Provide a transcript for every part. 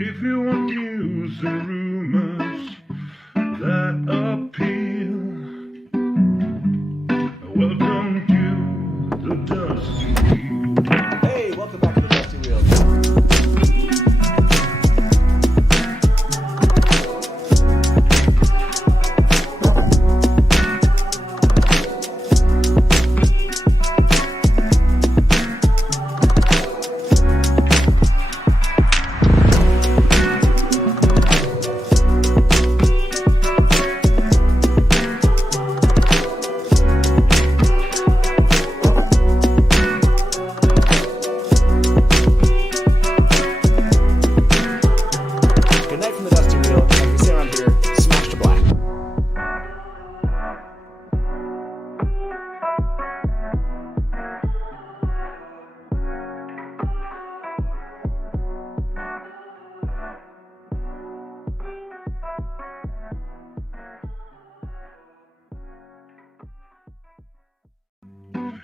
If you want news and rumors that appeal, welcome to the Dusty Wheel. Hey, welcome back to the Dusty Wheel.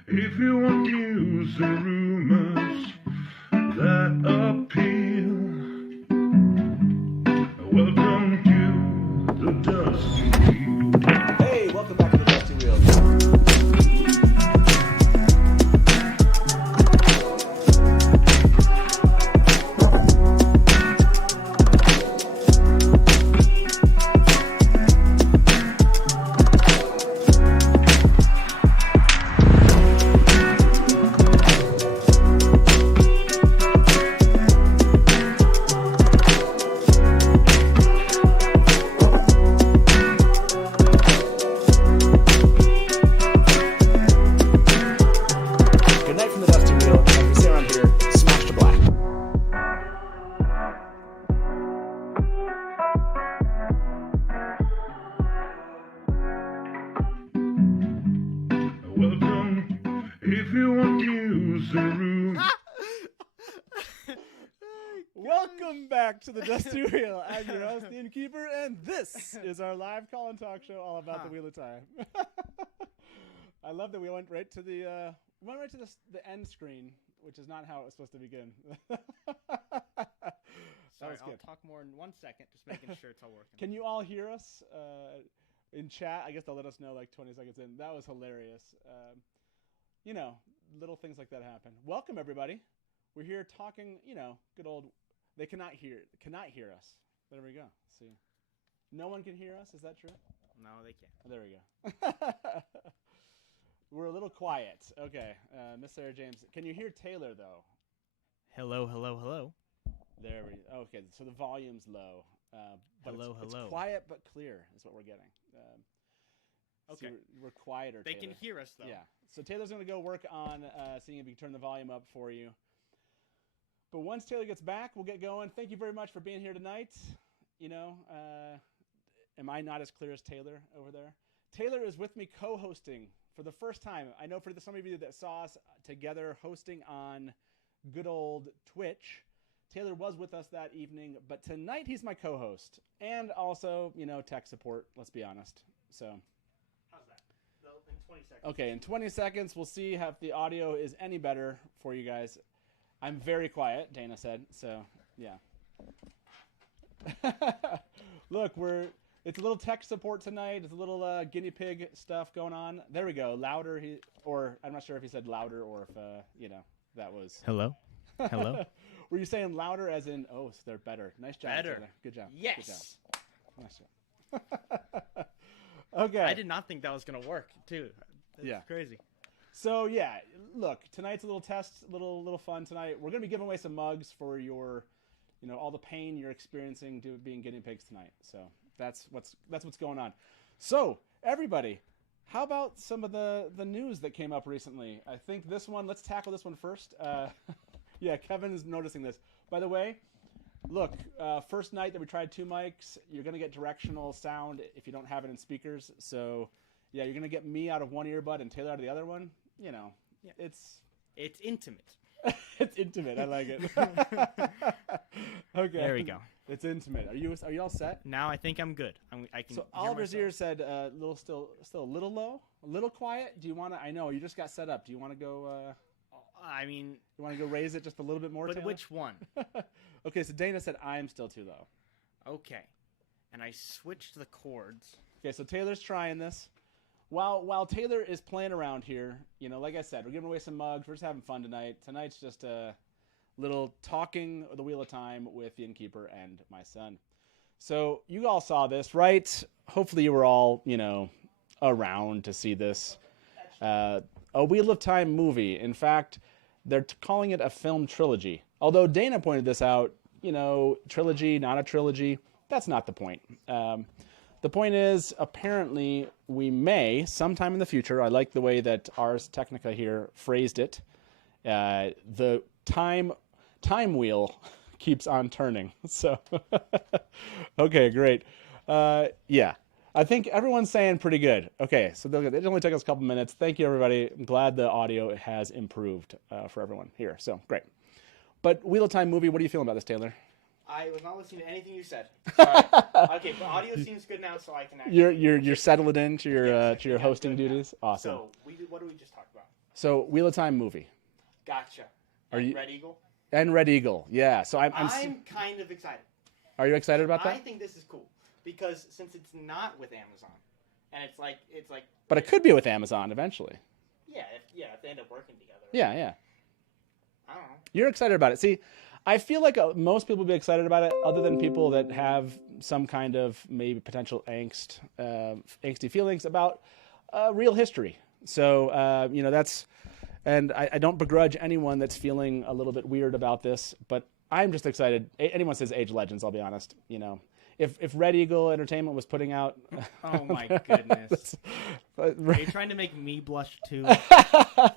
If you want news and rumors that appeal, welcome to the Dusty Wheel. Hey, welcome back to the Dusty Wheel. Welcome, if you want news and rumors. Welcome back to the Dusty Wheel. I'm your host, the Innkeeper, and this is our live call and talk show all about the Wheel of Time. I love that we went right to the end screen, which is not how it was supposed to begin. Sorry, I'll talk more in 1 second, just making sure it's all working. Can you all hear us in chat? I guess they'll let us know like 20 seconds in. That was hilarious. Little things like that happen. Welcome, everybody. We're here talking, good old... They cannot hear us. There we go. See, no one can hear us. Is that true? No, they can't. There we go. We're a little quiet. Okay, Miss Sarah James. Can you hear Taylor though? Hello, hello, hello. There we. Okay, so the volume's low. But hello, it's hello. Quiet but clear is what we're getting. Okay. So we're quieter. They Taylor. can hear us though. Yeah. So Taylor's going to go work on seeing if he can turn the volume up for you. But once Taylor gets back, we'll get going. Thank you very much for being here tonight. Am I not as clear as Taylor over there? Taylor is with me co-hosting for the first time. I know for some of you that saw us together hosting on good old Twitch, Taylor was with us that evening, but tonight he's my co-host and also, tech support, let's be honest. So, How's that? In 20 seconds. okay, in 20 seconds, we'll see if the audio is any better for you guys. I'm very quiet, Dana said, so yeah. Look, it's a little tech support tonight. It's a little guinea pig stuff going on. There we go. Louder, or I'm not sure if he said louder or if, that was. Hello? Hello? Were you saying louder as in, so they're better? Nice job. Better. Taylor. Good job. Yes. Good job. Nice job. Okay. I did not think that was going to work, too. That's crazy. So, yeah, look, tonight's a little test, little fun tonight. We're going to be giving away some mugs for your, all the pain you're experiencing being guinea pigs tonight. So that's what's going on. So, everybody, how about some of the news that came up recently? I think let's tackle this one first. Yeah, Kevin's noticing this. By the way, look, first night that we tried 2 mics, you're going to get directional sound if you don't have it in speakers. So, yeah, you're going to get me out of one earbud and Taylor out of the other one. It's intimate. It's intimate. I like it. Okay. There we go. It's intimate. Are you all set? Now I think I'm good. I can. So hear Oliver's myself. ear said still a little low, a little quiet. Do you want to? I know you just got set up. Do you want to go? I mean, You want to go raise it just a little bit more, but Taylor? which one? Okay, so Dana said I am still too low. Okay. And I switched the chords. Okay, so Taylor's trying this. While Taylor is playing around here, like I said, we're giving away some mugs. We're just having fun tonight. Tonight's just a little talking the Wheel of Time with the Innkeeper and my son. So you all saw this, right? Hopefully you were all, around to see this. A Wheel of Time movie. In fact, they're calling it a film trilogy. Although Dana pointed this out, trilogy, not a trilogy. That's not the point. The point is, apparently, we may, sometime in the future, I like the way that Ars Technica here phrased it, the time wheel keeps on turning. So, okay, great. Yeah, I think everyone's saying pretty good. Okay, so it only took us a couple minutes. Thank you, everybody. I'm glad the audio has improved for everyone here. So, great. But Wheel of Time movie, what are you feeling about this, Taylor? I was not listening to anything you said. Sorry. Okay, but audio seems good now, so I can actually... You're settled into your hosting duties? Awesome. So, what do we just talk about? So, Wheel of Time movie. Gotcha. Are you Red Eagle? And Red Eagle, yeah. So I'm kind of excited. Are you excited about that? I think this is cool because since it's not with Amazon, and it's like. But it could be with Amazon eventually. Yeah, if they end up working together. Yeah. I don't know. You're excited about it. See, I feel like most people would be excited about it, other than people that have some kind of maybe potential angsty feelings about real history. So that's. And I don't begrudge anyone that's feeling a little bit weird about this, but I'm just excited. Anyone says Age of Legends, I'll be honest. If Red Eagle Entertainment was putting out... Oh, my goodness. Are you trying to make me blush, too?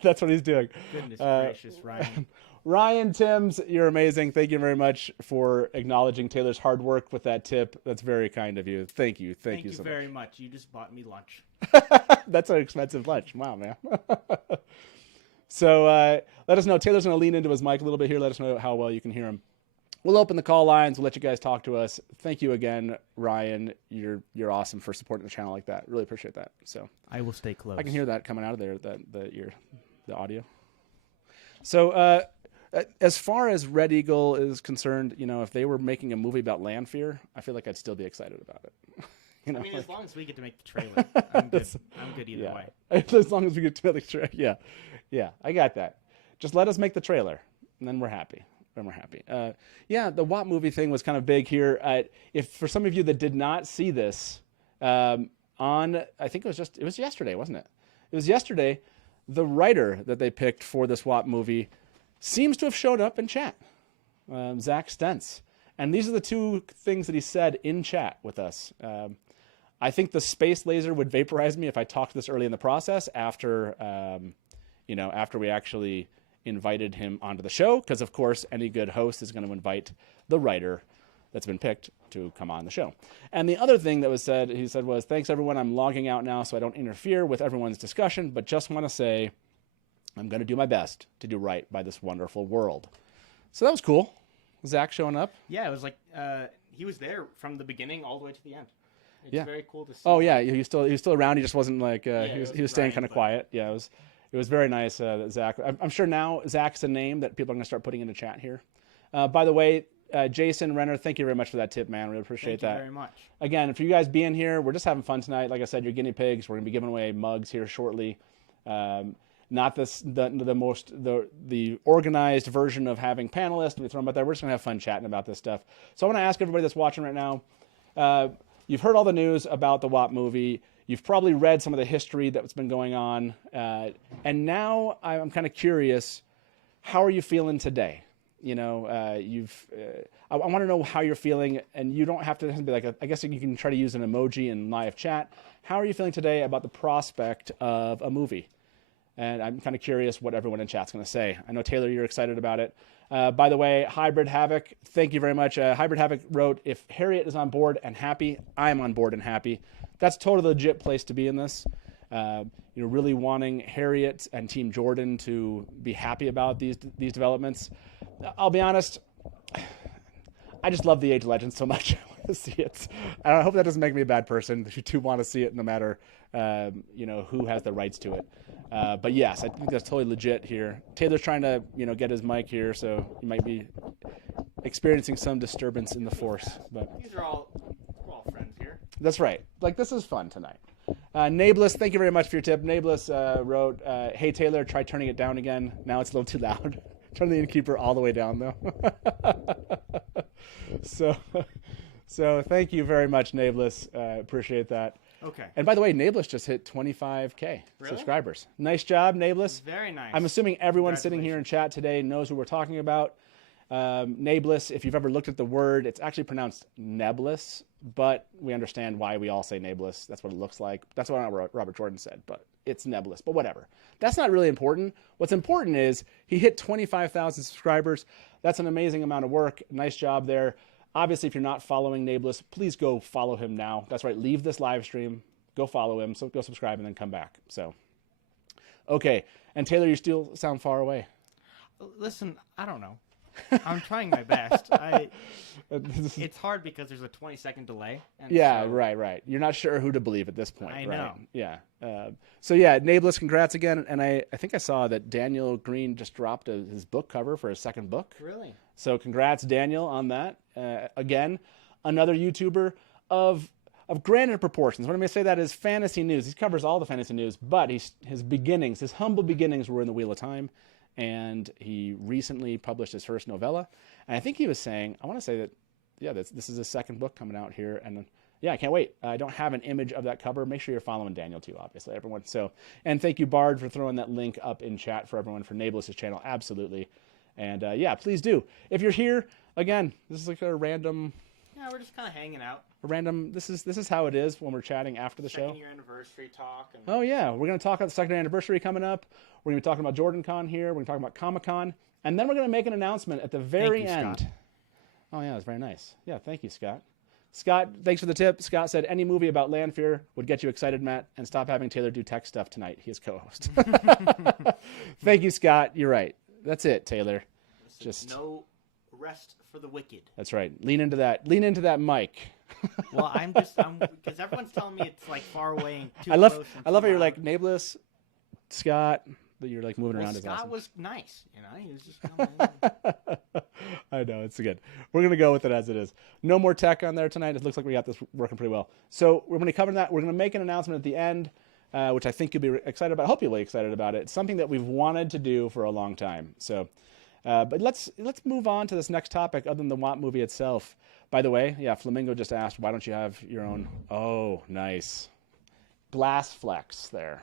That's what he's doing. Goodness gracious, Ryan. Ryan Timms, you're amazing. Thank you very much for acknowledging Taylor's hard work with that tip. That's very kind of you. Thank you. Thank you so much. very much. You just bought me lunch. That's an expensive lunch. Wow, man. So let us know. Taylor's going to lean into his mic a little bit here. Let us know how well you can hear him. We'll open the call lines. We'll let you guys talk to us. Thank you again, Ryan. You're awesome for supporting the channel like that. Really appreciate that. So I will stay close. I can hear that coming out of there, the audio. So as far as Red Eagle is concerned, if they were making a movie about land fear, I feel like I'd still be excited about it. As long as we get to make the trailer, I'm good. I'm good either way. As long as we get to make the trailer, yeah, I got that. Just let us make the trailer, and then we're happy. The WAP movie thing was kind of big here. If for some of you that did not see this, I think it was yesterday, wasn't it? It was yesterday. The writer that they picked for this WAP movie seems to have showed up in chat, Zach Stentz. And these are the two things that he said in chat with us. I think the space laser would vaporize me if I talked this early in the process after we actually invited him onto the show, because of course any good host is going to invite the writer that's been picked to come on the show. And the other thing that was said, he said was, thanks everyone, I'm logging out now so I don't interfere with everyone's discussion, but just want to say I'm going to do my best to do right by this wonderful world. So that was cool. Zach showing up. Yeah, it was like he was there from the beginning all the way to the end. It's very cool to see. Oh yeah, he was still around. He just wasn't like he was staying kind of but... quiet. Yeah, it was very nice, Zach. I'm sure now Zach's a name that people are going to start putting into chat here. By the way, Jason Renner, thank you very much for that tip, man. Really appreciate that. Thank you very much. Again, for you guys being here, we're just having fun tonight. Like I said, you're guinea pigs. We're going to be giving away mugs here shortly. Not the organized version of having panelists. We throw them out there. We're just going to have fun chatting about this stuff. So I want to ask everybody that's watching right now, you've heard all the news about the WAP movie. You've probably read some of the history that's been going on. And now I'm kind of curious, how are you feeling today? I want to know how you're feeling, and you don't have to be like, I guess you can try to use an emoji in live chat. How are you feeling today about the prospect of a movie? And I'm kind of curious what everyone in chat's going to say. I know, Taylor, you're excited about it. By the way, Hybrid Havoc, thank you very much. Hybrid Havoc wrote, if Harriet is on board and happy, I'm on board and happy. That's totally legit place to be in this. Really wanting Harriet and Team Jordan to be happy about these developments. I'll be honest, I just love the Age of Legends so much. to see it. I hope that doesn't make me a bad person. You do want to see it no matter, who has the rights to it. But yes, I think that's totally legit here. Taylor's trying to, get his mic here, so you might be experiencing some disturbance in the force. But we're all friends here. that's right. Like, this is fun tonight. Nabless, thank you very much for your tip. Nabless wrote, hey, Taylor, try turning it down again. Now it's a little too loud. Turn the Innkeeper all the way down, though. So thank you very much, Nabless. Appreciate that. Okay. And by the way, Nabless just hit 25K subscribers. Nice job, Nabless. Very nice. I'm assuming everyone sitting here in chat today knows what we're talking about. Nabless, if you've ever looked at the word, it's actually pronounced nebless, but we understand why we all say nabless. That's what it looks like. That's what Robert Jordan said, but it's nebless. But whatever. That's not really important. What's important is he hit 25,000 subscribers. That's an amazing amount of work. Nice job there. Obviously, if you're not following Nabless, please go follow him now. That's right. Leave this live stream. Go follow him. So go subscribe and then come back. So, okay. And Taylor, you still sound far away. Listen, I don't know. I'm trying my best. It's hard because there's a 20-second delay. And yeah, so... right. You're not sure who to believe at this point. I right? know. Yeah. So yeah, Nabless, congrats again. And I think I saw that Daniel Green just dropped his book cover for his second book. Really? So congrats, Daniel, on that. Again, another YouTuber of granted proportions. What I'm going to say that is fantasy news. He covers all the fantasy news, but his humble beginnings were in the Wheel of Time. And he recently published his first novella. And I think he was saying, I want to say that, yeah, this is his second book coming out here. And yeah, I can't wait. I don't have an image of that cover. Make sure you're following Daniel too, obviously, everyone. So, and thank you, Bard, for throwing that link up in chat for everyone for Nabless' channel. Absolutely. And yeah, please do. If you're here, again, this is like a random... Yeah, we're just kind of hanging out. This is how it is when we're chatting after the show. Second year anniversary talk. And... Oh yeah, we're going to talk about the second anniversary coming up. We're going to be talking about JordanCon here. We're going to talk about Comic-Con. And then we're going to make an announcement at the very end. Scott. Oh yeah, that's very nice. Yeah, thank you, Scott. Scott, thanks for the tip. Scott said any movie about land fear would get you excited, Matt, and stop having Taylor do tech stuff tonight. He is co-host. Thank you, Scott. You're right. That's it, Taylor. Just no rest for the wicked. That's right. Lean into that mic. Well, because everyone's telling me it's like far away and too I love close. how you're like Nabless, Scott, but you're like moving around. Scott awesome. was nice, He was just coming in. I know, it's good. We're gonna go with it as it is. No more tech on there tonight. It looks like we got this working pretty well. So we're gonna cover that. We're gonna make an announcement at the end, which I think you'll be excited about. I hope you'll be excited about it. It's something that we've wanted to do for a long time. So. But let's move on to this next topic other than the WAP movie itself. By the way, yeah, Flamingo just asked, why don't you have your own? Oh, nice. Glass flex there,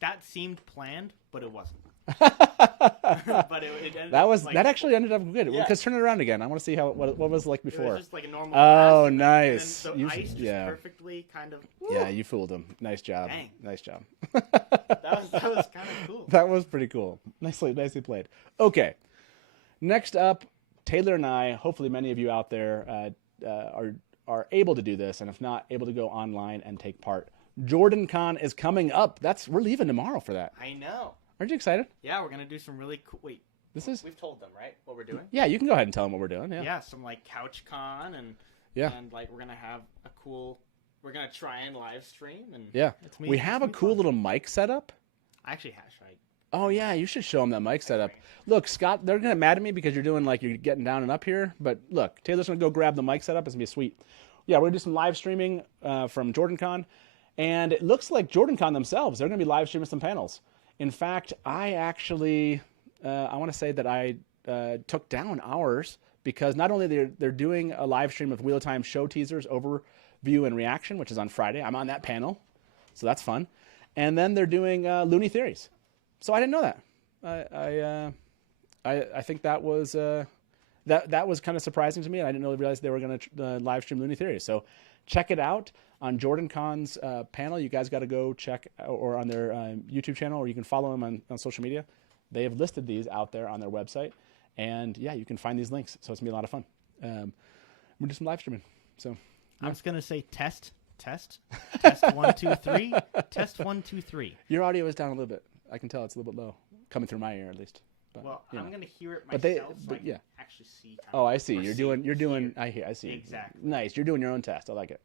That seemed planned, but it wasn't. But it ended that actually ended up good. Yeah. Because turn it around again. I want to see what it was like before. It was just like a normal Oh, glass, nice. And then the ice just perfectly kind of... Yeah, you fooled him. Nice job. Dang. Nice job. That was kind of cool. That was pretty cool. Nicely played. Okay. Next up, Taylor and I, hopefully many of you out there are able to do this, and if not, able to go online and take part. JordanCon is coming up. We're leaving tomorrow for that. I know. Aren't you excited? Yeah, we're gonna do some really cool. Wait, we've told them, right? What we're doing? Yeah, you can go ahead and tell them what we're doing. Yeah, some like couch con and like we're gonna have a cool. We're gonna try and live stream and we have a cool little mic setup. I actually have. Oh yeah, you should show them that mic setup. Look, Scott, they're gonna get mad at me because you're getting down and up here. But look, Taylor's gonna go grab the mic setup. It's gonna be sweet. Yeah, we're gonna do some live streaming from JordanCon, and it looks like JordanCon themselves. They're gonna be live streaming some panels. In fact, I actually, I want to say that I took down ours because not only they're doing a live stream of Wheel of Time show teasers, overview, and reaction, which is on Friday. I'm on that panel, so that's fun. And then they're doing Looney Theories. So I didn't know that. I think that was that was kind of surprising to me. And I didn't realize they were going to live stream Looney Theories. So check it out on JordanCon's panel. You guys got to go check, or on their YouTube channel, or you can follow them on social media. They have listed these out there on their website. And yeah, you can find these links. So it's going to be a lot of fun. We'll do some live streaming. So I'm just going to say test 1 2 3, test 1 2 3. Your audio is down a little bit. I can tell it's a little bit low, coming through my ear at least. But, Well, you know. I'm gonna hear it But myself. they- so but I can yeah. actually see. Oh, I see. Or You're see, doing. hear. I see. Exactly. Nice. You're doing your own test. I like it.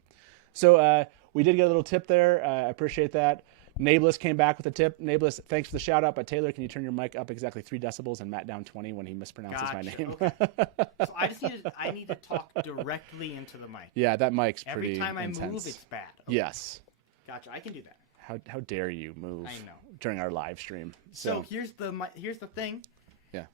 So we did get a little tip there. I appreciate that. Nablus came back with a tip. Nablus, thanks for the shout out. But Taylor, can you turn your mic up exactly 3 decibels and Matt down 20 when he mispronounces my name? Okay. So I need to talk directly into the mic. Yeah, that mic's Every pretty time I intense. move, it's bad. Okay. Yes. Gotcha. I can do that. How dare you move I know. during our live stream? So here's the thing. Yeah.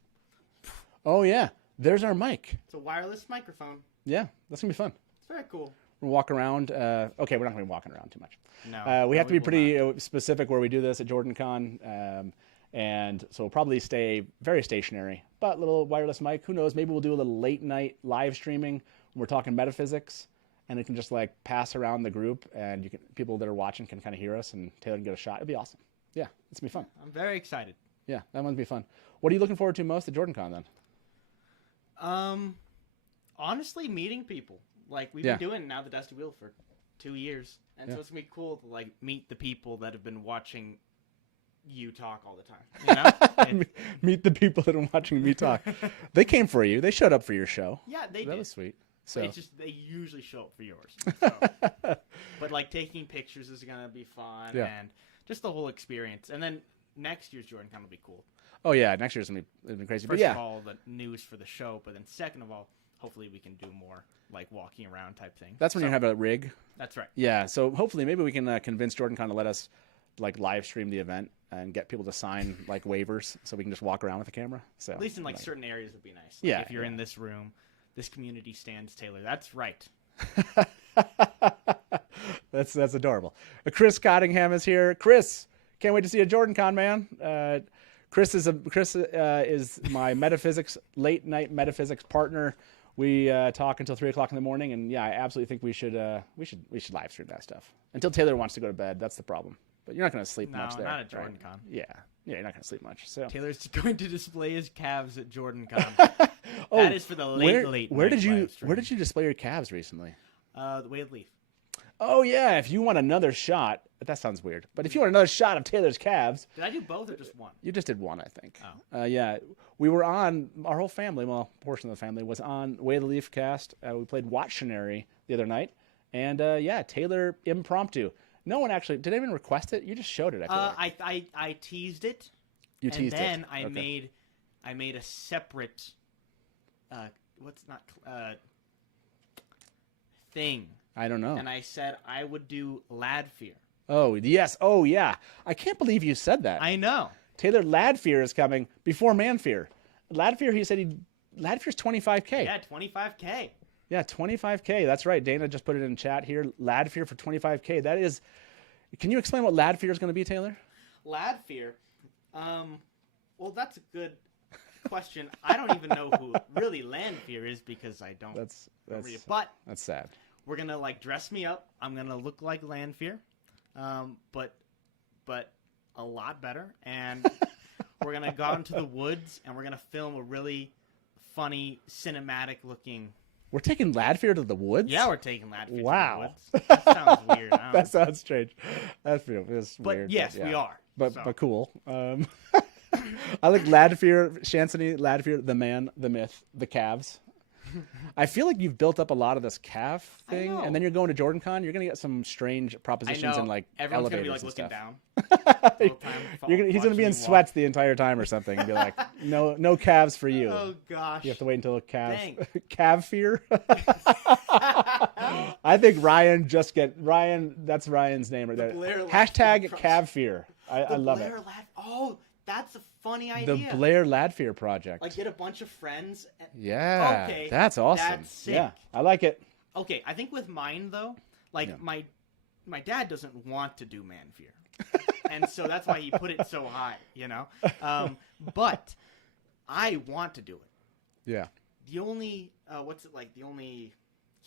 Oh yeah, there's our mic. It's a wireless microphone. Yeah, that's gonna be fun. It's very cool. We'll walk around. Okay, we're not gonna be walking around too much. No. We have to we be will pretty specific where we do this at JordanCon, and so we'll probably stay very stationary. But little wireless mic. Who knows? Maybe we'll do a little late night live streaming when we're talking metaphysics, and it can just like pass around the group, and people that are watching can kind of hear us, and Taylor can get a shot. It'd be awesome. Yeah, it's gonna be fun. I'm very excited. Yeah, that one's be fun. What are you looking forward to most at JordanCon then? Honestly, meeting people. Like we've been doing now the Dusty Wheel for 2 years, and so it's gonna be cool to like meet the people that have been watching you talk all the time. You know? Meet the people that are watching me talk. They came for you. They showed up for your show. Yeah, they That did. was sweet. So It's just they usually show up for yours. So. But like taking pictures is gonna be fun, and just the whole experience. And then next year's JordanCon will be cool. oh yeah, next year's gonna be crazy. First but yeah, of all, the news for the show, but then second of all, hopefully we can do more like walking around type thing. that's when you have a rig. That's right. Yeah, so hopefully maybe we can convince JordanCon to let us like live stream the event and get people to sign like waivers so we can just walk around with the camera. So At least in like certain areas would be nice. Like, Yeah, if you're in this room, this community stands Taylor. That's right. that's adorable. Chris Cottingham is here. Chris, can't wait to see you at JordanCon, man. Chris is my late night metaphysics partner. We talk until 3 o'clock in the morning, and yeah, I absolutely think we should live stream that stuff until Taylor wants to go to bed. That's the problem. But you're not going to sleep No, much there. not at right? JordanCon. Yeah, you're not going to sleep much. So Taylor's going to display his calves at JordanCon. oh, That is for the late where night did you live stream. where did you display your calves recently? The Way of Leaf. Oh yeah, if you want another shot, that sounds weird. But if you want another shot of Taylor's calves, Did I do both or just one? you just did one, I think. Oh. Yeah, we were on, our whole family, well, a portion of the family was on Way of the Leaf cast. We played Watchtionary the other night, and yeah, Taylor impromptu. No one actually did anyone request it. You just showed it. I feel like. I teased it. You teased and then it. I Okay. made a separate thing, I don't know. and I said I would do Lad Fear. Oh yes. Oh yeah. I can't believe you said that. I know. Taylor Lad Fear is coming before Man Fear. Lad Fear. He said Lad Fear's 25K. Yeah, 25K. Yeah, 25K. That's right. Dana just put it in chat here. Lad Fear for 25K. That is. Can you explain what Lad Fear is going to be, Taylor? Lad Fear. Well, that's a good question. I don't even know who really Land Fear is because I don't. That's read it. But that's sad. we're gonna like dress me up. I'm gonna look like Land Fear, but a lot better. And we're gonna go out into the woods and we're gonna film a really funny cinematic looking. We're taking Lad Fear to the woods? Yeah, we're taking Lad Fear Wow. to the woods. That sounds weird. I don't That know. sounds strange. That's But weird. yes, yeah. we are. But So. but cool. I like Lad Fear, Shansony, Lad Fear, the man, the myth, the calves. I feel like you've built up a lot of this calf thing, know. and then you're going to JordanCon. You're gonna get some strange I propositions know. and like Everyone's gonna elevators be like looking and down. stuff. the whole time, He's gonna be in watching me sweats the entire time or something, and be like, no calves for you. walk. Oh gosh. You have to wait until calves. Dang. Calf fear. I think Ryan. That's Ryan's name right there. Blair Lad Hashtag Fear calf fear. I love it. Oh, that's a funny The idea. Blair Lad Fear project. Like get a bunch of friends. Yeah. Okay, That's awesome. that's sick. Yeah, I like it. Okay, I think with mine though, like Yeah. my dad doesn't want to do Man Fear, and so that's why he put it so high, you know. But I want to do it. Yeah. The only the only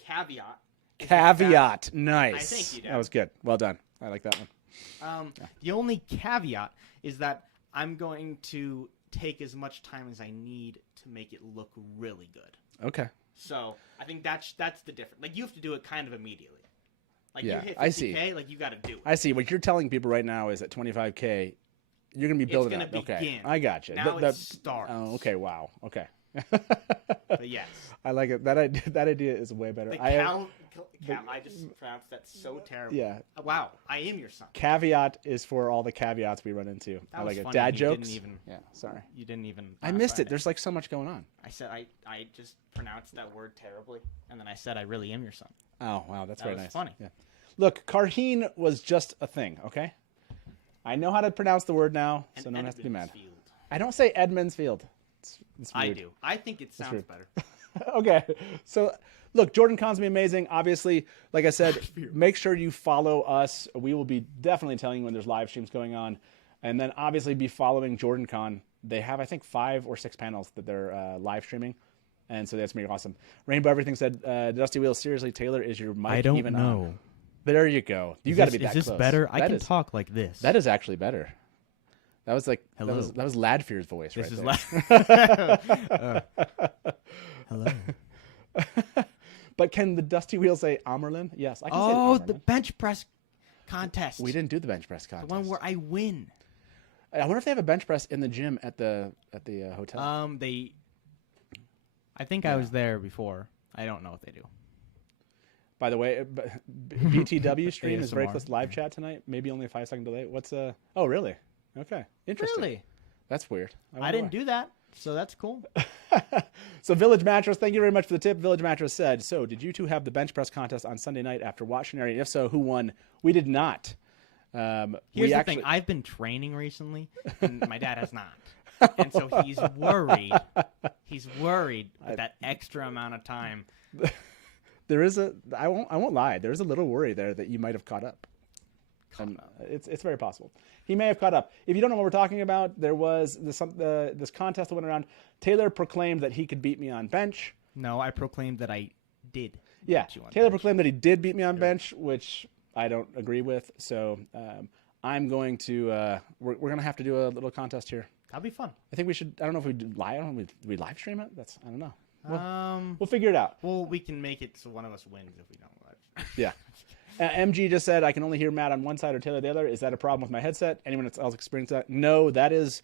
caveat. is the Caveat. Nice. I think you did. That was good. Well done. I like that one. The only caveat is that I'm going to take as much time as I need to make it look really good. Okay. So I think that's the difference. Like you have to do it kind of immediately. Like Yeah, you hit 50K, I see. like you got to do it. I see. What you're telling people right now is at 25K, You're gonna be building gonna up. Okay, begin. I got you. Now it starts. Oh, okay. Wow. Okay. But yes. I like it. That idea is way better. The I just pronounced that so terrible. Yeah. Wow, I am your son. Caveat is for all the caveats we run into. That I was like it. funny. Dad You jokes. didn't even, Yeah. Sorry. You didn't even. I missed modify it. There's like so much going on. I said I just pronounced that word terribly, and then I said I really am your son. Oh wow, that's That very was nice. funny. Yeah. Look, Carheen was just a thing. Okay. I know how to pronounce the word now, so And no one has to be mad. Edmondsfield. I don't say Edmondsfield. It's I weird. do. I think it sounds weird. better. Okay, so look, JordanCon's gonna be amazing. Obviously, like I said, make sure you follow us. We will be definitely telling you when there's live streams going on, and then obviously be following JordanCon. They have, I think, 5 or 6 panels that they're live streaming, and so that's gonna be awesome. Rainbow Everything said, Dusty Wheels, seriously, Taylor, is your mic even on? There you go. You got to be that close. Is this better? I That can is- talk like this. That is actually better. That was like Hello. that was Ladfear's voice This right is there. Hello. But can the Dusty Wheel say Amerlin? Yes, I can say Oh, Amerlin. the bench press contest. We didn't do the bench press The contest. one where I win. I wonder if they have a bench press in the gym at the hotel. I think I was there before. I don't know if they do. By the way, BTW stream is ASMR. Breakless live chat tonight. Maybe only a 5-second delay. What's Oh, really? Okay, interesting. Really? That's weird. I didn't do that, so that's cool. So Village Mattress, thank you very much for the tip. Village Mattress said, so did you two have the bench press contest on Sunday night after watching area? If so, who won? We did not. Here's we the actually, thing. I've been training recently, and my dad has not. And so he's worried. He's worried with that extra amount of time. There is I won't lie. There's a little worry there that you might have caught up. It's very possible. He may have caught up. If you don't know what we're talking about, there was this contest that went around. Taylor proclaimed that he could beat me on bench. No, I proclaimed that I did. Yeah, beat you on Taylor bench. proclaimed that he did beat me on bench, which I don't agree with. So I'm going to we're going to have to do a little contest here. That'll be fun. I think we should. I don't know if we do live. I don't know if we live stream it. I don't know. Um, We'll figure it out. well, we can make it so one of us wins if we don't watch. Yeah. MG just said, I can only hear Matt on one side or Taylor the other. Is that a problem with my headset? Anyone else experienced that? No, that is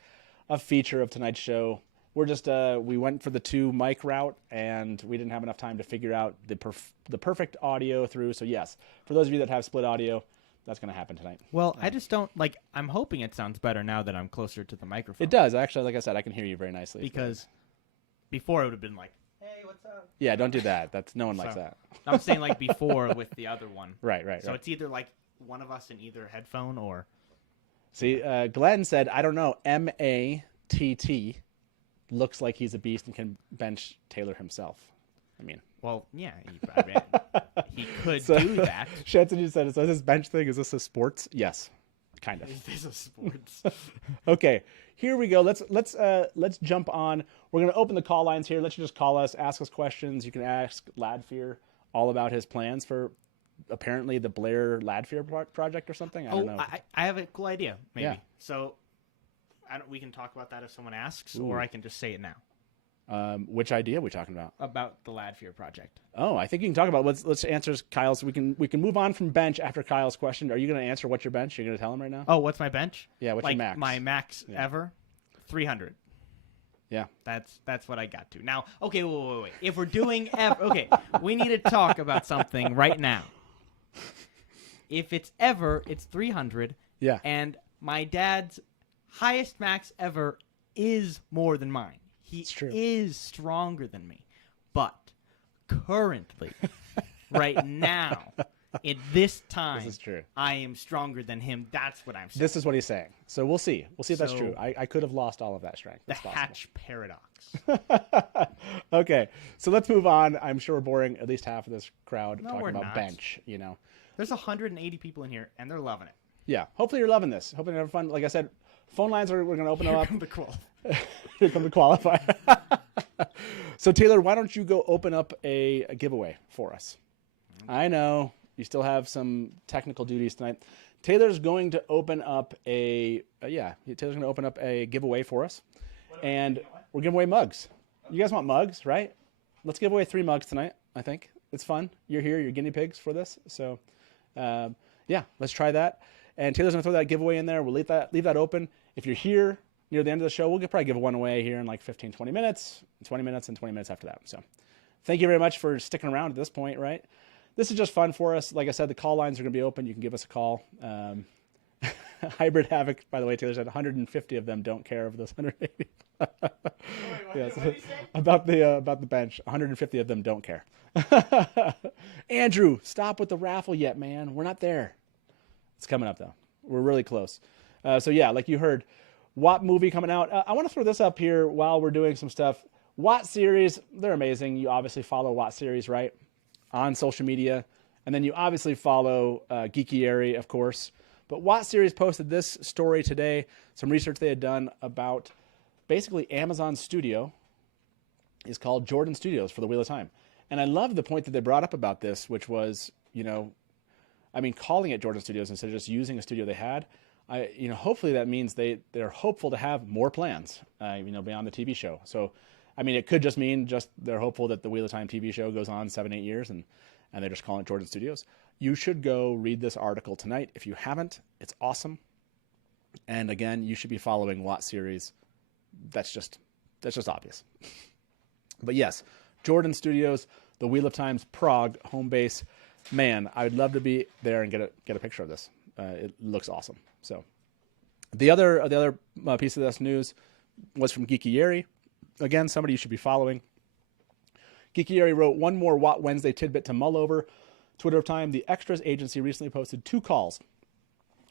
a feature of tonight's show. We're just, we went for the 2 mic route, and we didn't have enough time to figure out the perfect audio through. So, yes, for those of you that have split audio, that's going to happen tonight. Well, I just don't like. I'm hoping it sounds better now that I'm closer to the microphone. It does. Actually, like I said, I can hear you very nicely. Because before it would have been like, Hey, what's up? Yeah, don't do that. No one likes So- that. I'm saying like before with the other one. Right. So it's either like one of us in either headphone or. See, Glenn said, I don't know, MATT looks like he's a beast and can bench Taylor himself. I mean, Well, yeah, he could So- do that. Shanson just said, so this bench thing, is this a sports? Yes, kind of. Is this a sports? Okay, here we go. Let's jump on. We're gonna open the call lines here. Let you just call us, ask us questions. You can ask Ladfear all about his plans for apparently the Blair Ladfear project or something. I don't know. I have a cool idea. Maybe. Yeah. So, we can talk about that if someone asks, or Ooh. I can just say it now Which idea are we talking about? the Ladfear project. Oh, I think you can talk about. Let's answer Kyle's. We can move on from bench after Kyle's question. Are you going to answer what's your bench? You're going to tell him right now. Oh, what's my bench? Yeah, what's like your max? My max Yeah. ever, 300. Yeah. That's what I got to. Now, okay, wait. If we're doing okay, we need to talk about something right now. If it's ever, it's 300. Yeah. And my dad's highest max ever is more than mine. He It's true. is stronger than me. But currently, right now, at this time, This is true. I am stronger than him. That's what I'm saying. This is what he's saying. So we'll see. We'll see if that's So- true. I could have lost all of that strength. the That's possible. Hatch paradox. Okay, so let's move on. I'm sure we're boring at least half of this crowd No, talking we're about not. bench. You know. There's 180 people in here, and they're loving it. Yeah. Hopefully you're loving this. Hopefully you're having fun. Like I said, phone lines we're going to open them up. Come the qual. Here come the qualifier. So Taylor, why don't you go open up a giveaway for us? I know you still have some technical duties tonight. Taylor's going to open up Taylor's going to open up a giveaway for us, and we're giving away mugs. You guys want mugs, right? Let's give away 3 mugs tonight. I think it's fun. You're here. You're guinea pigs for this. So, let's try that. And Taylor's going to throw that giveaway in there. We'll leave that open. if you're here near the end of the show, we'll probably give one away here in like 15, 20 minutes, 20 minutes, and 20 minutes after that. So thank you very much for sticking around at this point, right? This is just fun for us. Like I said, the call lines are going to be open. You can give us a call. Hybrid Havoc, by the way, Taylor said 150 of them don't care of those 180. Yes. About the bench, 150 of them don't care. Andrew, stop with the raffle yet, man. We're not there. It's coming up, though. We're really close. So, yeah, like you heard, Watt movie coming out. I want to throw this up here while we're doing some stuff. Watt series, they're amazing. You obviously follow Watt series, right, on social media. And then you obviously follow Geekiary, of course. But Watt series posted this story today, some research they had done about basically Amazon Studio is called Jordan Studios for the Wheel of Time. And I love the point that they brought up about this, which was, calling it Jordan Studios instead of just using a studio they had. Hopefully that means they're hopeful to have more plans, beyond the TV show. So, it could just mean they're hopeful that the Wheel of Time TV show goes on 7-8 years and they're just calling it Jordan Studios. You should go read this article tonight. If you haven't, it's awesome. And again, you should be following Watt series. That's just obvious. But yes, Jordan Studios, the Wheel of Time's Prague home base. Man, I would love to be there and get a picture of this. It looks awesome. So the other piece of this news was from Geekiary. Again, somebody you should be following. Geekiary wrote, one more Watt Wednesday tidbit to mull over. Twitter of Time, the Extras agency recently posted 2 calls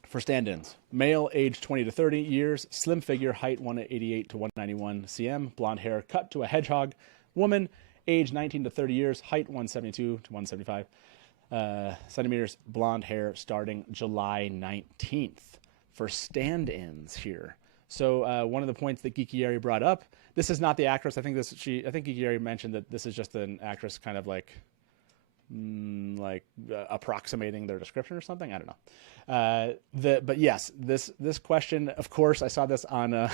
for stand-ins. Male, age 20 to 30 years, slim figure, height 188 to 191 cm, blonde hair cut to a hedgehog. Woman, age 19 to 30 years, height 172 to 175 centimeters, blonde hair, starting July 19th for stand-ins here. So one of the points that Geekiary brought up, this is not the actress. I think Geekiary mentioned that this is just an actress kind of like approximating their description or something. I don't know. But yes, this question, of course, I saw this on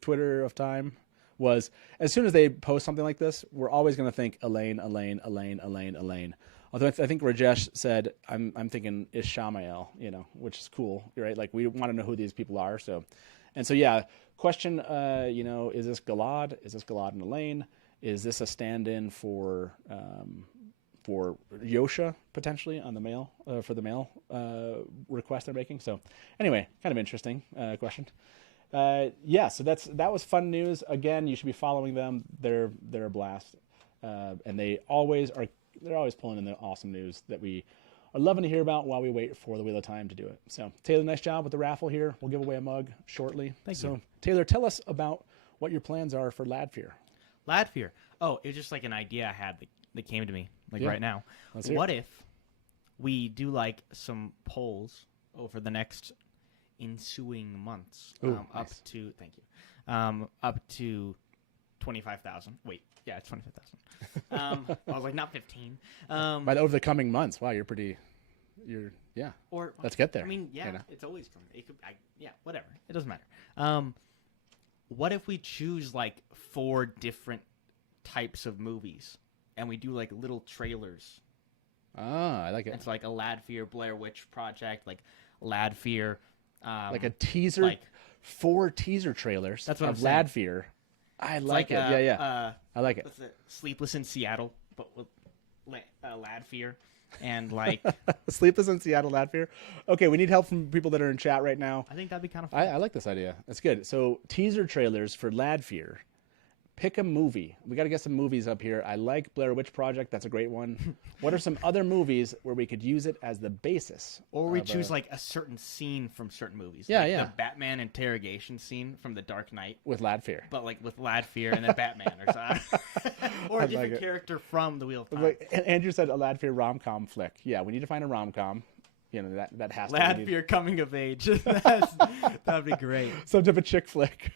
Twitter of Time, was as soon as they post something like this, we're always going to think Elaine. Although I think Rajesh said, I'm thinking Ishmael, which is cool, right? Like we want to know who these people are. So yeah, question, is this Galad? Is this Galad and Elaine? Is this a stand-in for Yosha potentially on the mail for the mail request they're making? So anyway, kind of interesting question. So that was fun news. Again, you should be following them. They're a blast, and they're always pulling in the awesome news that we are loving to hear about while we wait for the Wheel of Time to do it. So Taylor, nice job with the raffle here. We'll give away a mug shortly. Thank you. Taylor, tell us about what your plans are for Ladfear. Ladfear. Oh, it was just like an idea I had that came to me right now. What if we do like some polls over the next ensuing months? Ooh, up nice. to thank you. Up to 25,000. Wait, yeah, it's 25,000. I was like, not 15. Over the coming months. Wow, yeah. Or let's get there. I mean, yeah, it's always coming. It could, whatever. It doesn't matter. What if we choose like 4 different types of movies and we do like little trailers? Ah, I like it. It's like a Ladfear Blair Witch Project, like Ladfear. Like a teaser, like 4 teaser trailers. That's what of I'm saying. Ladfear. I like it. I like it. What's it? Sleepless in Seattle, but with Ladfear. And like Sleepless in Seattle, Ladfear. Okay, we need help from people that are in chat right now. I think that'd be kind of fun. I like this idea. That's good. So teaser trailers for Ladfear. Pick a movie. We got to get some movies up here. I like Blair Witch Project. That's a great one. What are some other movies where we could use it as the basis? Or we choose like a certain scene from certain movies. Yeah, like yeah. The Batman interrogation scene from The Dark Knight. With Ladfear. But like with Ladfear and then Batman or something. Or a different character from The Wheel of Time. Like, Andrew said a Ladfear rom-com flick. Yeah, we need to find a rom-com. That has to be. Ladfear coming of age. That'd be great. Some type of chick flick.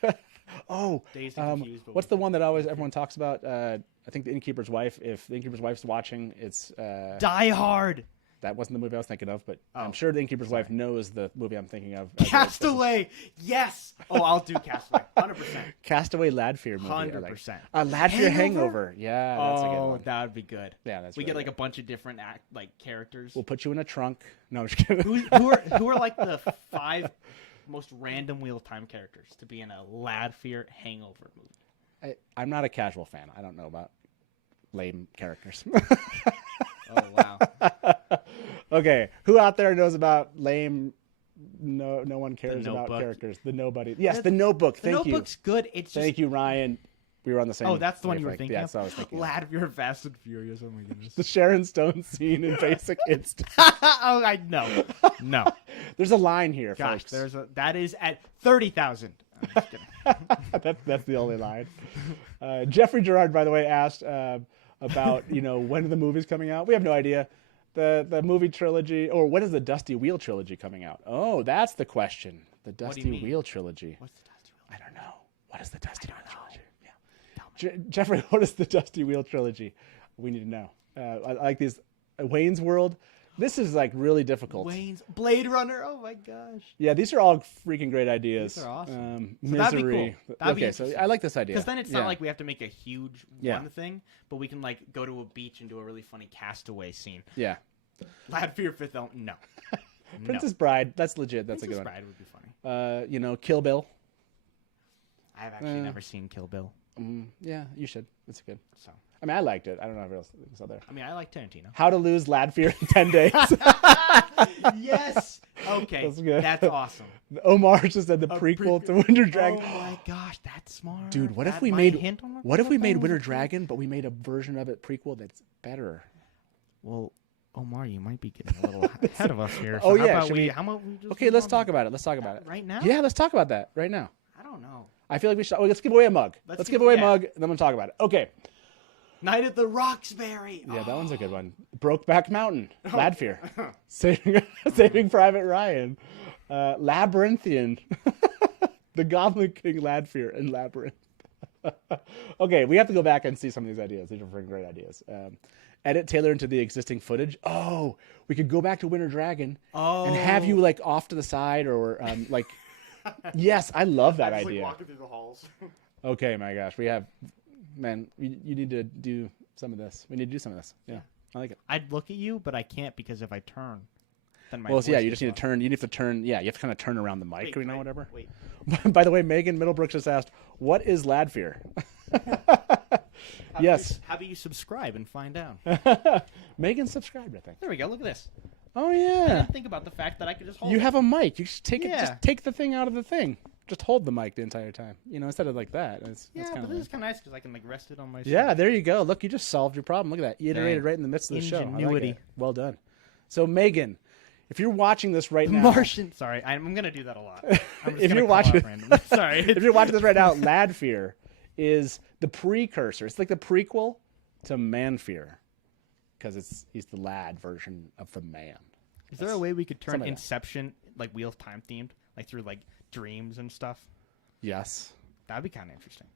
Dazed and Confused, but what's the one that everyone talks about? I think The Innkeeper's Wife. If The Innkeeper's Wife's watching, it's Die Hard. That wasn't the movie I was thinking of, but I'm Oh, sure the Innkeeper's wife knows the movie I'm thinking of. as well. Castaway. Yes. Oh, I'll do Castaway. 100%. Castaway Lad Fear movie. I like. 100%. Lad Fear Hangover? Hangover. Yeah, that's a good Oh, one. that would be good. Yeah, that's We really get like good. a bunch of different characters. We'll put you in a trunk. No, I'm just kidding. who are like the 5 most random Wheel of Time characters to be in a Lad Fear Hangover movie? I'm not a casual fan. I don't know about lame characters. Oh wow. Okay, who out there knows about lame? No one cares about Notebook. characters. The Nobody. Yes, The- the Notebook. The Thank you. Notebook's good. It's just Thank you, Ryan. We were on the same. Oh, that's the one you were wavelength. thinking Yeah, of? that's what I was thinking. of. Lad Fear Fast and Furious. Oh my goodness. The Sharon Stone scene in Basic Instinct. Oh, I know. No. There's a line here, Gosh, folks. that is at 30,000. I'm just kidding. That's the only line. Jeffrey Gerard, by the way, asked about when are the movies coming out. We have no idea. The movie trilogy, or when is the Dusty Wheel trilogy coming out? Oh, that's the question. The What do you Dusty mean? Wheel trilogy. What's the Dusty Wheel? I don't know. What is the Dusty Wheel trilogy? Yeah. Jeffrey, what is the Dusty Wheel trilogy? We need to know. I like these. Wayne's World. This is like really difficult. Wayne's Blade Runner. Oh my gosh. Yeah, these are all freaking great ideas. These are awesome. So Misery. that'd be cool. That'd be Okay, so interesting. I like this idea. Because then it's Yeah. not like we have to make a huge Yeah. one thing, but we can like go to a beach and do a really funny Castaway scene. Yeah. Lad Fear Fifth Element. No. Princess Bride. That's legit. That's Princess a good Bride would be funny. one. Kill Bill. I've actually never seen Kill Bill. Yeah, you should. It's good. So I mean, I liked it. I don't know if else is out there. I mean, I like Tarantino. How to Lose Lad Fear in 10 Days. Yes. Okay. That's good. That's awesome. Omar just said the prequel to Winter Dragon. Oh my gosh, that's smart. Dude, what if That we might made hint on what if we made things Winter that- Dragon, but we made a version of it prequel that's better? Well, Omar, you might be getting a little ahead of us here. Oh, how yeah, About should we, we- how about we just Okay, move let's on talk about it. Let's talk about it. right now? Yeah, let's talk about that right now. I don't know. I feel like we should. Let's give away a mug. Let's give away a mug, and then we'll talk about it. Okay. Night at the Roxbury. Yeah, that one's a good one. Brokeback Mountain, Lad Fear, Saving Private Ryan, Labyrinthian, The Goblin King, Lad Fear, and Labyrinth. Okay, we have to go back and see some of these ideas. These are freaking great ideas. Edit Taylor into the existing footage. Oh, we could go back to Winter Dragon and have you like off to the side or like. Yes, I love that idea. walking through the halls. Okay, my gosh, we have. Man, you need to do some of this. We need to do some of this. Yeah, I like it. I'd look at you, but I can't because if I turn, then my Well, so yeah, voice you gets just need to lost. turn. You have to turn. Yeah, you have to kind of turn around the mic or whatever. Wait. By the way, Megan Middlebrooks just asked, "What is Lad Fear?" Yes, How about you subscribe and find out? Megan subscribed. I think. There we go. Look at this. Oh I yeah, didn't think about the fact that I could just hold you it. have a mic. You just take it. Yeah. Just take the thing out of the thing. Just hold the mic the entire time. Instead of like that. That's Yeah, kind but of. this is kind of nice because I can like rest it on my. Yeah, there you go. Look, you just solved your problem. Look at that. You iterated Dang. right in the midst of the show. I like Ingenuity. it. Well done. So Megan, if you're watching this right now, Martian. Sorry, I'm gonna do that a lot. I'm just If gonna you're call out watching- random- sorry. if you're watching this right now, Lad Fear is the precursor. It's like the prequel to Man Fear, because he's the lad version of the man. Is there a way we could turn something like that. Inception like Wheel of Time themed, like through like dreams and stuff? Yes. That'd be kind of interesting.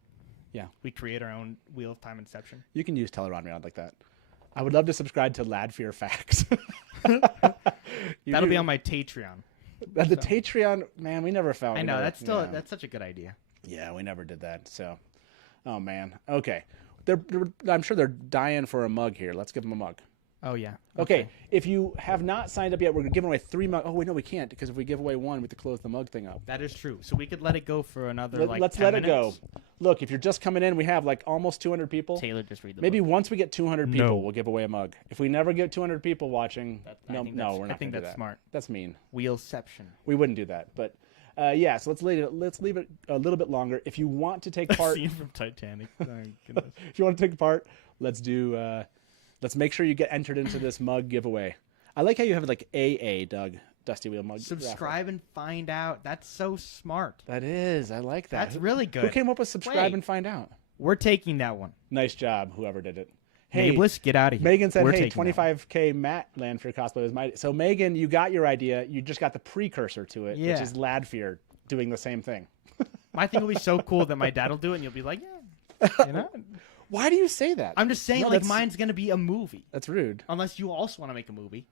Yeah. We create our own Wheel of Time Inception. You can use TeleCon Riad like that. I would love to subscribe to Lad Fear Facts. That'll be on my Patreon. the Patreon. Man, we never found. I know that's still yeah. that's such a good idea. Yeah, we never did that. So, oh man. Okay, I'm sure they're dying for a mug here. Let's give them a mug. Oh yeah. Okay, if you have not signed up yet, we're giving away 3 mugs. Oh wait, no, we can't because if we give away one, we have to close the mug thing up. That is true. So we could let it go for another Let's 10 let minutes. it go. Look, if you're just coming in, we have like almost 200 people. Taylor, just read the Maybe book. once we get 200 people, No. we'll give away a mug. If we never get 200 people watching, I no, think no, that's- we're I not think gonna do that's that. smart. That's mean. Wheelception. We wouldn't do that. But yeah, so let's leave it a little bit longer. If you want to take part, Scene from Titanic. Thank goodness. if you want to take part, let's do. Let's make sure you get entered into this mug giveaway. I like how you have like AA, Doug, Dusty Wheel mug. Subscribe and find out. That's so smart. That is. I like that. That's really good. Who came up with subscribe Wait. and find out? We're taking that one. Nice job, whoever did it. Hey, Nameless, get out of here. Megan said, We're "Hey, taking that one. 25K Matt Landfear cosplay was my." So Megan, you got your idea. You just got the precursor to it, Yeah. which is Ladfear doing the same thing. My thing will be so cool that my dad will do it, and you'll be like, yeah. You know? Why do you say that? I'm just saying, No, like, that's- mine's going to be a movie. That's rude. Unless you also want to make a movie.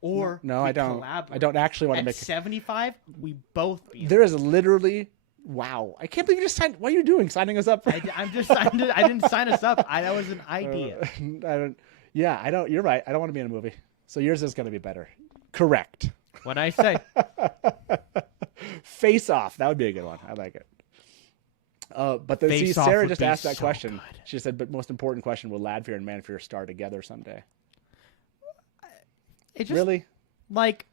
Or No, we I don't. collab I don't actually want to at make. 75. We both be. There is literally. Wow! I can't believe you just signed. What are you doing? Signing us up? For... I'm just. I didn't sign us up. That was an idea. I don't. Yeah, I don't. You're right. I don't want to be in a movie. So yours is going to be better. Correct. What I say? Face Off. That would be a good one. I like it. But then, see, Face Off Sarah would just be asked that so question. good. She said, "But most important question: will Ladfear and Manfear star together someday?" It just Really? like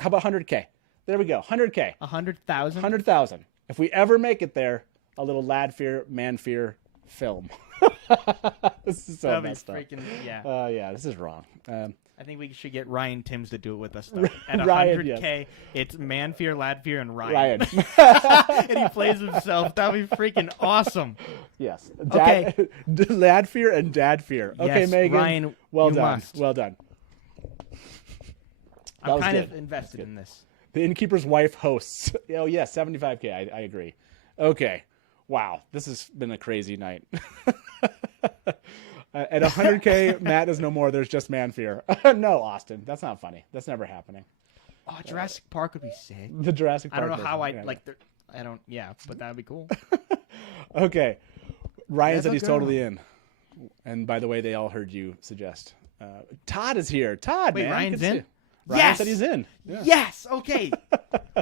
How about 100K? There we go. 100K. 100,000. 100,000. If we ever make it there, a little Ladfear, Manfear film. This is so That'd be messed up. freaking yeah. Yeah, this is wrong. I think we should get Ryan Timms to do it with us. Though. At 100K, Ryan, yes. it's Manfear, Ladfear, and Ryan. Ryan. And he plays himself. That'd be freaking awesome. Yes. Okay. Ladfear and Dadfear. Okay, Yes, Megan. Ryan, well you done. must. Well done. That I'm was kind good. of invested in this. The Innkeeper's wife hosts. Oh, yeah, 75K. I agree. Okay. Wow. This has been a crazy night. At 100K, Matt is no more. There's just Manfear. No, Austin. That's not funny. That's never happening. Oh, Jurassic Park would be sick. The Jurassic I Park. don't know how version. I like. I don't. Yeah, but that'd be cool. Okay. Ryan said That's he's okay. totally in. And by the way, they all heard you suggest. Todd is here. Todd, Wait, man. Ryan's good to see in? you. Ryan Yes! said he's in. Yeah. Yes. Okay.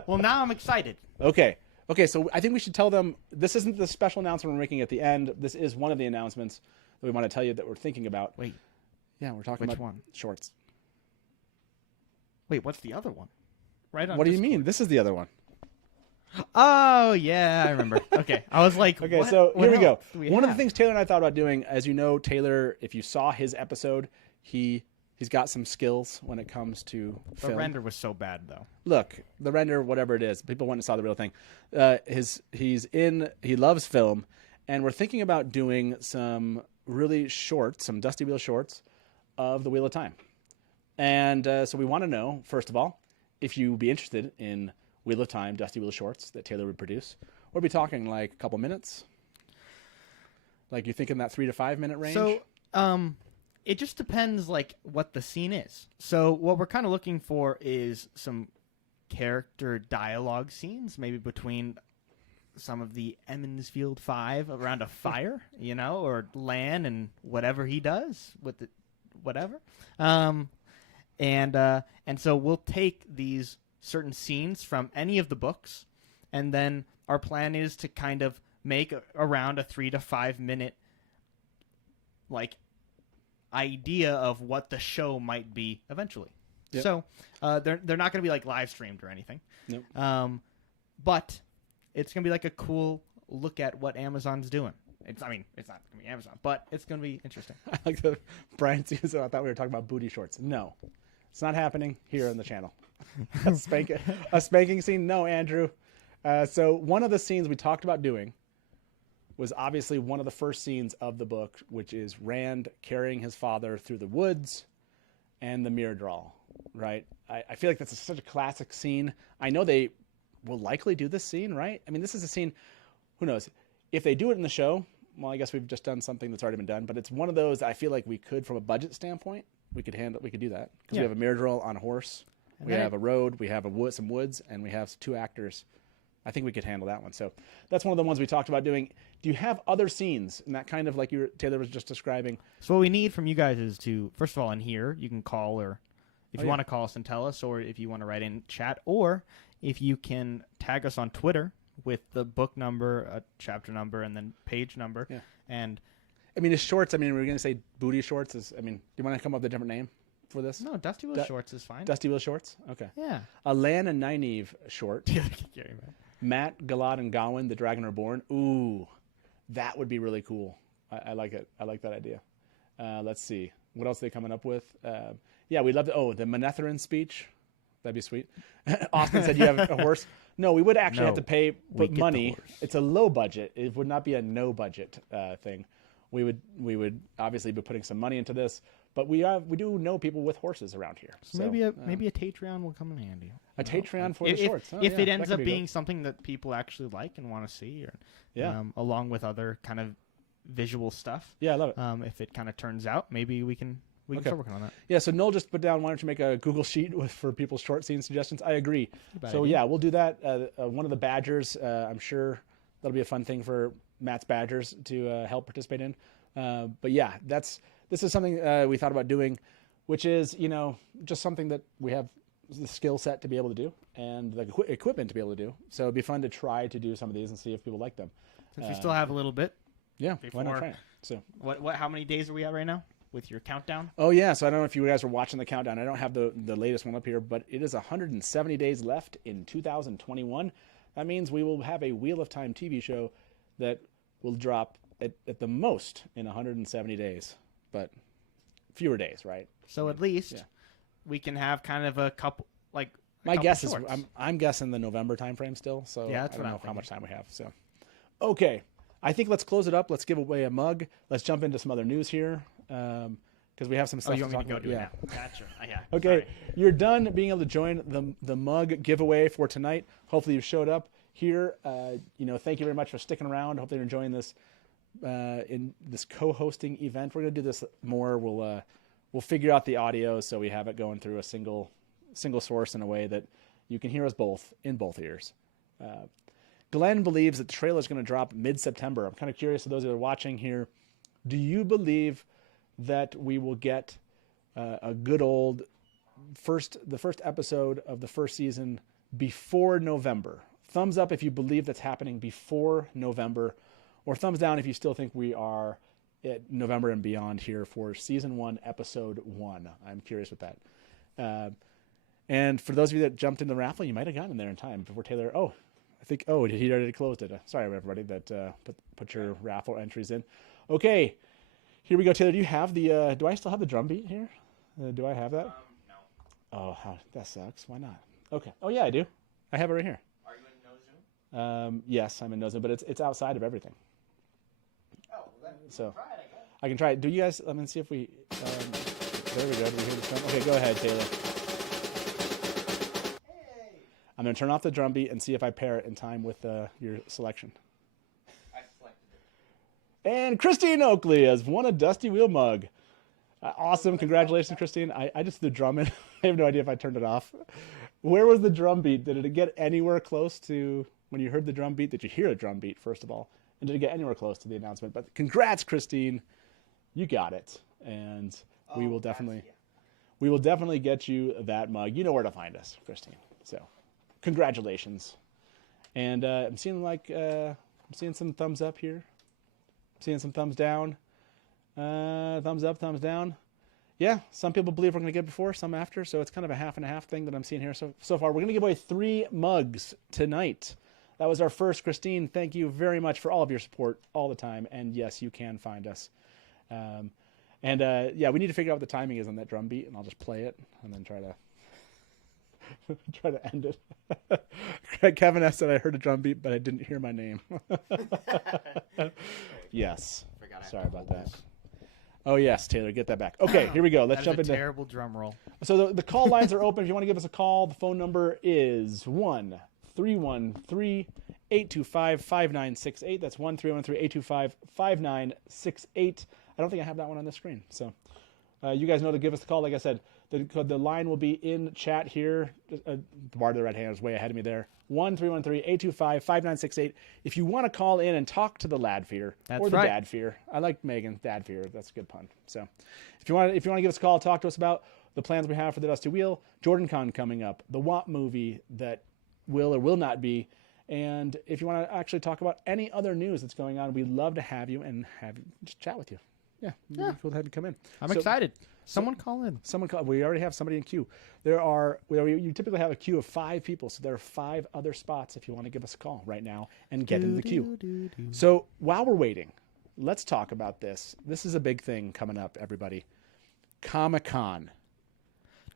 Well, now I'm excited. Okay. Okay, so I think we should tell them this isn't the special announcement we're making at the end. This is one of the announcements that we want to tell you that we're thinking about. Wait. Yeah, we're talking Which about one? shorts. Wait, what's the other one? Right on. What do you Discord. mean? This is the other one. Oh yeah, I remember. Okay, I was like, Okay, what- so what here we go. else do we One of the have? things Taylor and I thought about doing, as you know, Taylor, if you saw his episode, he's got some skills when it comes to The film. render was so bad though. Look, the render, whatever it is, people went and saw the real thing. He loves film, and we're thinking about doing some really shorts, some Dusty Wheel shorts of the Wheel of Time. And so we want to know, first of all, if you'd be interested in Wheel of Time, Dusty Wheel shorts that Taylor would produce. We'll be talking like a couple minutes. Like you think in that 3 to 5 minute range? So, it just depends like what the scene is. So what we're kind of looking for is some character dialogue scenes, maybe between some of the Emmonsfield Five around a fire, you know, or Lan and whatever he does with it, whatever. And so we'll take these certain scenes from any of the books, and then our plan is to kind of make around a 3 to 5 minute like idea of what the show might be eventually. Yep. So they're not going to be like live streamed or anything. Nope. But it's going to be like a cool look at what Amazon's doing. It's not going to be Amazon, but it's going to be interesting. I like the Brian sees it. I thought we were talking about booty shorts. No, it's not happening here on the channel. A spanking scene? No, Andrew. So one of the scenes we talked about doing was obviously one of the first scenes of the book, which is Rand carrying his father through the woods and the mirror draw, right? I feel like that's such a classic scene. I know they will likely do this scene, right? I mean, this is a scene, who knows? If they do it in the show, well, I guess we've just done something that's already been done, but it's one of those I feel like we could, from a budget standpoint, we could do that. Because Yeah. we have a mirror draw on a horse, And we then have a road, we have some woods, and we have 2 actors. I think we could handle that one. So that's one of the ones we talked about doing. Do you have other scenes in that kind of like Taylor was just describing? So what we need from you guys is to, first of all, in here, you can call, or if you yeah. want to call us and tell us, or if you want to write in chat, or if you can tag us on Twitter with the book number, a chapter number, and then page number. Yeah. And I mean, his shorts, we're going to say booty shorts. Do you want to come up with a different name for this? no, Dusty Wheel Shorts is fine. Dusty Wheel shorts? Okay. Yeah. A Lan and Nynaeve short. Gary, man. Matt, Galad, and Gawain, the Dragon Reborn. Ooh, that would be really cool. I like it. I like that idea. Let's see. What else are they coming up with? Yeah, we'd love to. The Manetheren speech. That'd be sweet. Austin said you have a horse. No, we would actually have No, to put get the money. horse. It's a low budget. It would not be a no budget thing. We would obviously be putting some money into this, but we do know people with horses around here. So maybe a Patreon will come in handy. a Patreon for If, the shorts. Oh, if yeah, it that ends could up be being good. something that people actually like and want to see, or Yeah. along with other kind of visual stuff. Yeah, I love it. If it kind of turns out, maybe we can We can Okay. start working on that. Yeah, so Noel just put down, why don't you make a Google Sheet for people's short scene suggestions? I agree. Bad So idea. yeah, we'll do that. One of the Badgers, I'm sure that'll be a fun thing for Matt's Badgers to help participate in. But yeah, this is something we thought about doing, which is, just something that we have the skill set to be able to do and the equipment to be able to do. So it'd be fun to try to do some of these and see if people like them. Since we still have a little bit. Yeah, why not Before- try it? So. What? How many days are we at right now with your countdown? Oh yeah, so I don't know if you guys were watching the countdown. I don't have the latest one up here, but it is 170 days left in 2021. That means we will have a Wheel of Time TV show that will drop at the most in 170 days, but fewer days, right? So at least Yeah. we can have kind of a couple, like a My couple guess is shorts. I'm guessing the November timeframe still. So Yeah, that's I don't what know I'm how much thinking. time we have. So okay, I think let's close it up. Let's give away a mug. Let's jump into some other news here because we have some Oh, stuff you to want me talk to go about. do it now? Gotcha. Yeah. Okay, Sorry. you're done being able to join the mug giveaway for tonight. Hopefully you showed up here. Thank you very much for sticking around. Hopefully you're enjoying this in this co-hosting event. We're gonna do this more. We'll figure out the audio so we have it going through a single source in a way that you can hear us both in both ears. Glenn believes that the trailer is going to drop mid-September. I'm kind of curious to those that are watching here. Do you believe that we will get a good old the first episode of the first season before November? Thumbs up if you believe that's happening before November, or thumbs down if you still think we are at November and beyond here for season 1, episode 1. I'm curious with that. And for those of you that jumped in the raffle, you might have gotten there in time before Taylor. He already closed it. Sorry, everybody that put your raffle entries in. Okay, here we go, Taylor. Do you have the? Do I still have the drum beat here? Do I have that? No. Oh, that sucks. Why not? Okay. Oh yeah, I do. I have it right here. Are you in no Zoom? Yes, I'm in Nozin, but it's outside of everything. Oh, then So try it, I guess. I can try it. Do you guys? Let me see if we. There we go. Do we hear the drum? Okay, go ahead, Taylor. I'm going to turn off the drum beat and see if I pair it in time with your selection. I selected it. And Christine Oakley has won a Dusty Wheel mug. Awesome. Congratulations, Christine. I just threw the drum in. I have no idea if I turned it off. Where was the drum beat? Did it get anywhere close to when you heard the drum beat? Did you hear a drum beat, first of all? And did it get anywhere close to the announcement? But congrats, Christine. You got it. And we will definitely get you that mug. You know where to find us, Christine. So congratulations. And I'm seeing some thumbs up here. I'm seeing some thumbs down. Thumbs up, thumbs down. Yeah, some people believe we're going to get before, some after. So it's kind of a half and a half thing that I'm seeing here so far. We're going to give away 3 mugs tonight. That was our first. Christine, thank you very much for all of your support all the time. And yes, you can find us. Yeah, we need to figure out what the timing is on that drum beat, and I'll just play it and then try to end it. Kevin asked that I heard a drum beat, but I didn't hear my name. Yes. Sorry about that. Oh yes, Taylor, get that back. Okay, here we go. Let's jump That is a into. terrible drum roll. So the call lines are open. If you want to give us a call, the phone number is 1-313-825-5968. That's 1-313-825-5968. I don't think I have that one on the screen. So you guys know to give us the call. Like I said, the line will be in chat here. The bar to the right hand is way ahead of me there. 1-313-825-5968. If you want to call in and talk to the lad fear or the right. dad fear, I like Megan dad fear. That's a good pun. So if you want to give us a call, talk to us about the plans we have for the Dusty Wheel, JordanCon coming up, the WAP movie that will or will not be, and if you want to actually talk about any other news that's going on, we'd love to have you and just chat with you. Yeah, we'll have you come in. I'm So- excited. Someone call in. We already have somebody in queue. You typically have a queue of 5 people, so there are 5 other spots if you want to give us a call right now and get into the queue. So while we're waiting, let's talk about this. This is a big thing coming up, everybody. Comic-Con.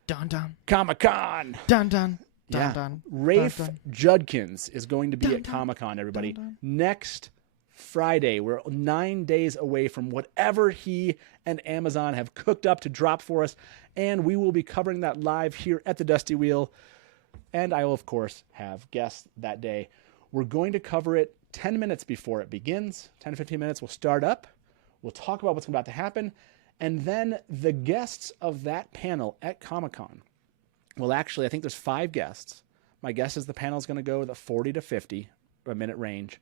Dun dun Comic-Con! dun dun Yeah. dun dun. Rafe dun, Judkins is going to be Dun, at dun, Comic-Con, everybody. dun, dun. Next Friday. We're 9 days away from whatever he and Amazon have cooked up to drop for us, and we will be covering that live here at the Dusty Wheel. And I will, of course, have guests that day. We're going to cover it 10 minutes before it begins. 10 to 15 minutes. We'll start up. We'll talk about what's about to happen. And then the guests of that panel at Comic-Con will actually, I think there's 5 guests. My guess is the panel is going to go the 40 to 50 a minute range.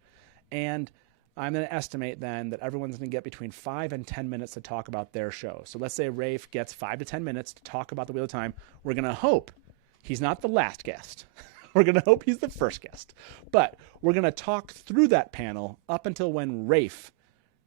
And I'm going to estimate then that everyone's going to get between 5 and 10 minutes to talk about their show. So let's say Rafe gets 5 to 10 minutes to talk about the Wheel of Time. We're going to hope he's not the last guest. We're going to hope he's the first guest. But we're going to talk through that panel up until when Rafe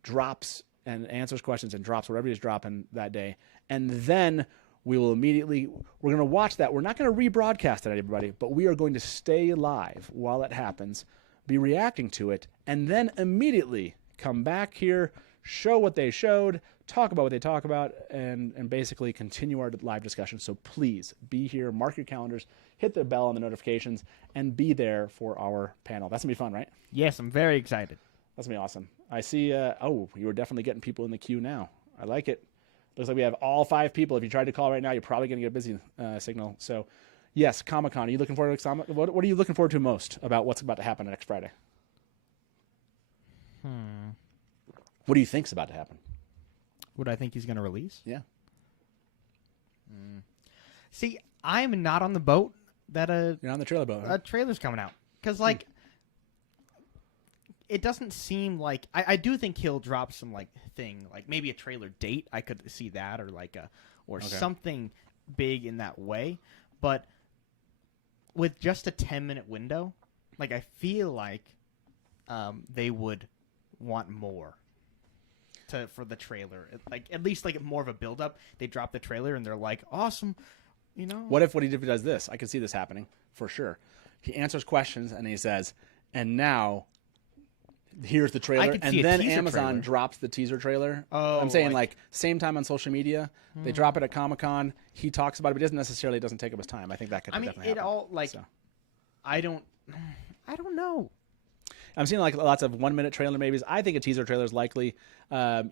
drops and answers questions and drops whatever he's dropping that day. And then we will immediately, we're going to watch that. We're not going to rebroadcast it, everybody, but we are going to stay live while it happens, be reacting to it, and then immediately come back here, show what they showed, talk about what they talk about, and basically continue our live discussion. So please be here, mark your calendars, hit the bell on the notifications, and be there for our panel. That's going to be fun, right? Yes, I'm very excited. That's going to be awesome. I see, you are definitely getting people in the queue now. I like it. Looks like we have all 5 people. If you tried to call right now, you're probably going to get a busy signal. So, yes, Comic-Con. Are you looking forward to what are you looking forward to most about what's about to happen next Friday? What do you think's about to happen? What I think he's going to release? Yeah. See, I'm not on the boat that You're on the trailer boat. Huh? a trailer's coming out. Because, like, it doesn't seem like... I do think he'll drop some, like, thing, like maybe a trailer date. I could see that, or like something big in that way. But with just a 10-minute window, like, I feel like they would want more for the trailer. Like, at least like more of a build-up. They drop the trailer and they're like, awesome, you know? What if he does this? I can see this happening for sure. He answers questions and he says, and now here's the trailer. could see And a then teaser Amazon trailer. drops the teaser trailer. Oh, I'm saying like- like same time on social media. They drop it at Comic-Con. He talks about it, but it doesn't take up his time. I think that could definitely happen. So. I don't know. I'm seeing like lots of 1-minute trailer maybes. I think a teaser trailer is likely.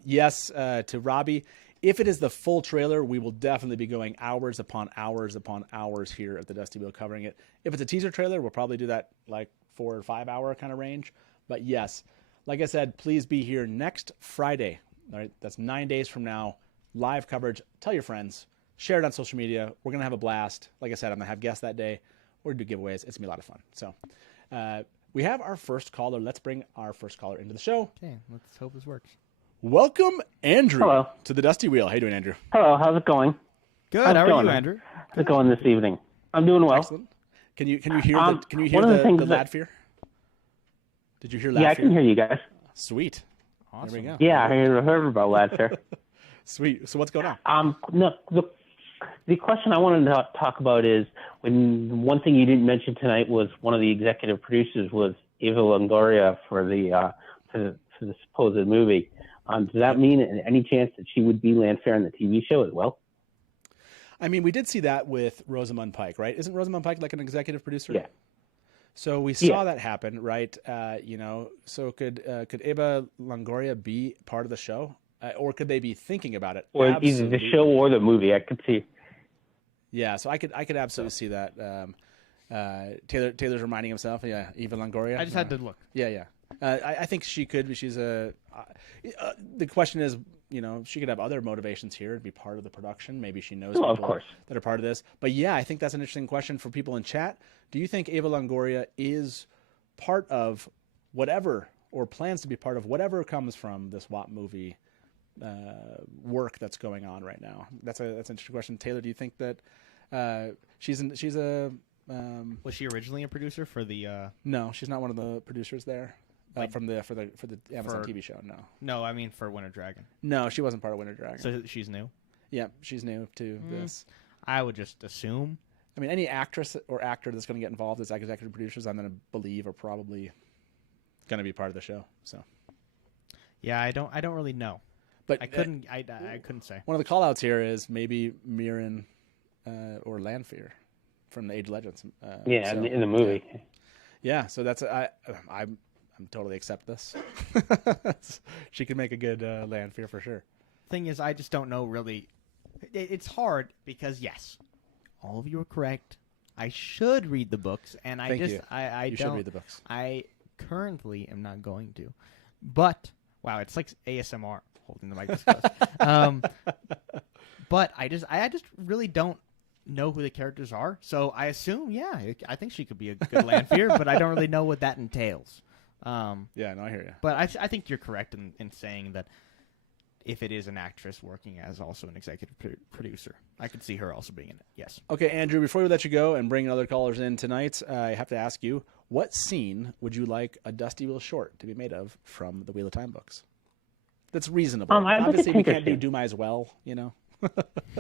Yes, to Robbie. If it is the full trailer, we will definitely be going hours upon hours upon hours here at the Dusty Wheel covering it. If it's a teaser trailer, we'll probably do that like 4 or 5 hour kind of range. But yes, like I said, please be here next Friday. All right, that's 9 days from now. Live coverage. Tell your friends. Share it on social media. We're going to have a blast. Like I said, I'm going to have guests that day. We're going to do giveaways. It's going to be a lot of fun. So we have our first caller. Let's bring our first caller into the show. Okay, let's hope this works. Welcome, Andrew, Hello. to the Dusty Wheel. How you doing, Andrew? Hello, how's it going? Good. How's it How are going? you, Andrew? How's it going this evening? I'm doing well. Excellent. Can you hear one of the things the that- lad fear? Did you hear lad Yeah, I fear? can hear you guys. Sweet. Awesome. There we go. Yeah, I heard about Ladfair. Sweet. So what's going on? No, the question I wanted to talk about is when one thing you didn't mention tonight was one of the executive producers was Eva Longoria for the supposed movie. Does that mean any chance that she would be Landfair in the TV show as well? I mean, we did see that with Rosamund Pike, right? Isn't Rosamund Pike like an executive producer? Yeah. So we saw that happen, right? So could Eva Longoria be part of the show, or could they be thinking about it? Or either the show or the movie, I could see. Yeah, so I could absolutely see that. Taylor's reminding himself. Yeah, Eva Longoria. I just had to look. Yeah. I think she could. She's the question is, she could have other motivations here and be part of the production. Maybe she knows people of course. that are part of this. But yeah, I think that's an interesting question for people in chat. Do you think Eva Longoria is part of whatever, or plans to be part of whatever comes from this WAP movie work that's going on right now? That's an interesting question. Taylor, do you think that she's a Was she originally a producer for the? no, she's not one of the producers there. For the Amazon TV show, no. No, I mean for Winter Dragon. No, she wasn't part of Winter Dragon. So she's new. Yeah, she's new to this. I would just assume. I mean, any actress or actor that's going to get involved as executive producers, I'm going to believe are probably going to be part of the show. So, Yeah, I don't really know. but I couldn't say. one of the call-outs here is maybe Mirren or Lanfear from the Age of Legends. Yeah, so, in the movie. Yeah, so that's I'm totally accept this. She could make a good Lanfear for sure. Thing is, I just don't know really. It's hard because yes, all of you are correct. I should read the books, and I Thank just you. I You don't. should read the books. I currently am not going to, but wow, it's like ASMR. holding the mic this close. But I just really don't know who the characters are. So I assume, I think she could be a good Lanfear, but I don't really know what that entails. Yeah, no, I hear you. But I think you're correct in saying that if it is an actress working as also an executive producer, I could see her also being in it. Yes. Okay, Andrew, before we let you go and bring other callers in tonight, I have to ask you, what scene would you like a Dusty Wheel short to be made of from the Wheel of Time books? That's reasonable. Obviously, we can't do Doom Eyes well, you know?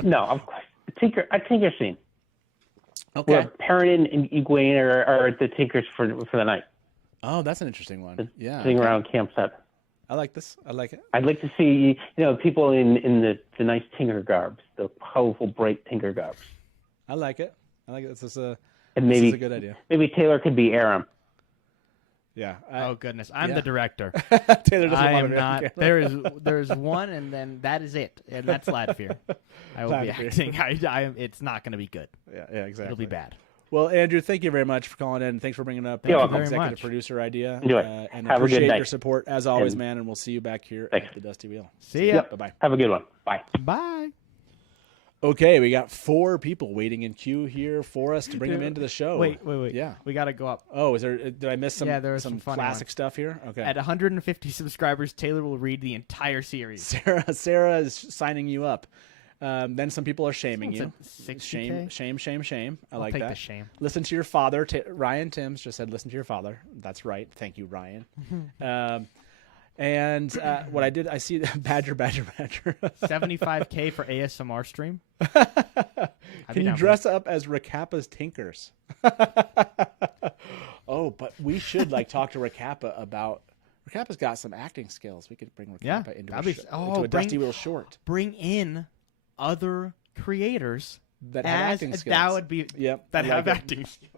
No, of course. A Tinker scene. Okay. Where Perrin and Egwene are the Tinkers for the night. Oh, that's an interesting one. Yeah. Sitting around campsite. I like this. I like it. I'd like to see, people in the nice Tinker garbs, the powerful, bright Tinker garbs. I like it. This is a good idea. Maybe Taylor could be Aram. Yeah. Oh goodness, I'm the director. Taylor doesn't I want am to not. There's one, and then that is it, and that's Ladfear. I will be acting. It's not going to be good. Yeah, exactly. It'll be bad. Well, Andrew, thank you very much for calling in. Thanks for bringing up Thank the you very executive much. producer idea. Enjoy. And Have a good appreciate night. your support as always, And- man. And we'll see you back here Thanks. at the Dusty Wheel. See ya. Bye-bye. Have a good one. Bye. Bye. Okay, we got 4 people waiting in queue here for us to bring them into the show. Wait. Yeah. We got to go up. Oh, did I miss some? Yeah, there was some some funny classic ones. stuff here. Okay. At 150 subscribers, Taylor will read the entire series. Sarah is signing you up. Then some people are shaming you. Someone said 60K? Shame. I I'll like take that. the shame. Listen to your father. Ryan Timms just said, listen to your father. That's right. Thank you, Ryan. And what I did, I see Badger. 75K for ASMR stream. Can you dress up as Rakappa's Tinkers? Oh, but we should talk to Rakappa about. Rakappa's got some acting skills. We could bring Rakappa into a Dusty Wheel short. Bring in other creators That have acting skills. That would be that have acting skills.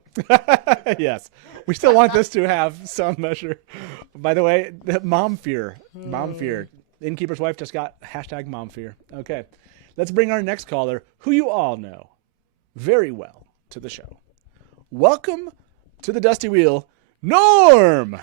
Yes. We still want this to have some measure. By the way, mom fear. Innkeeper's wife just got #mom fear. Okay. Let's bring our next caller, who you all know very well, to the show. Welcome to the Dusty Wheel, Norm!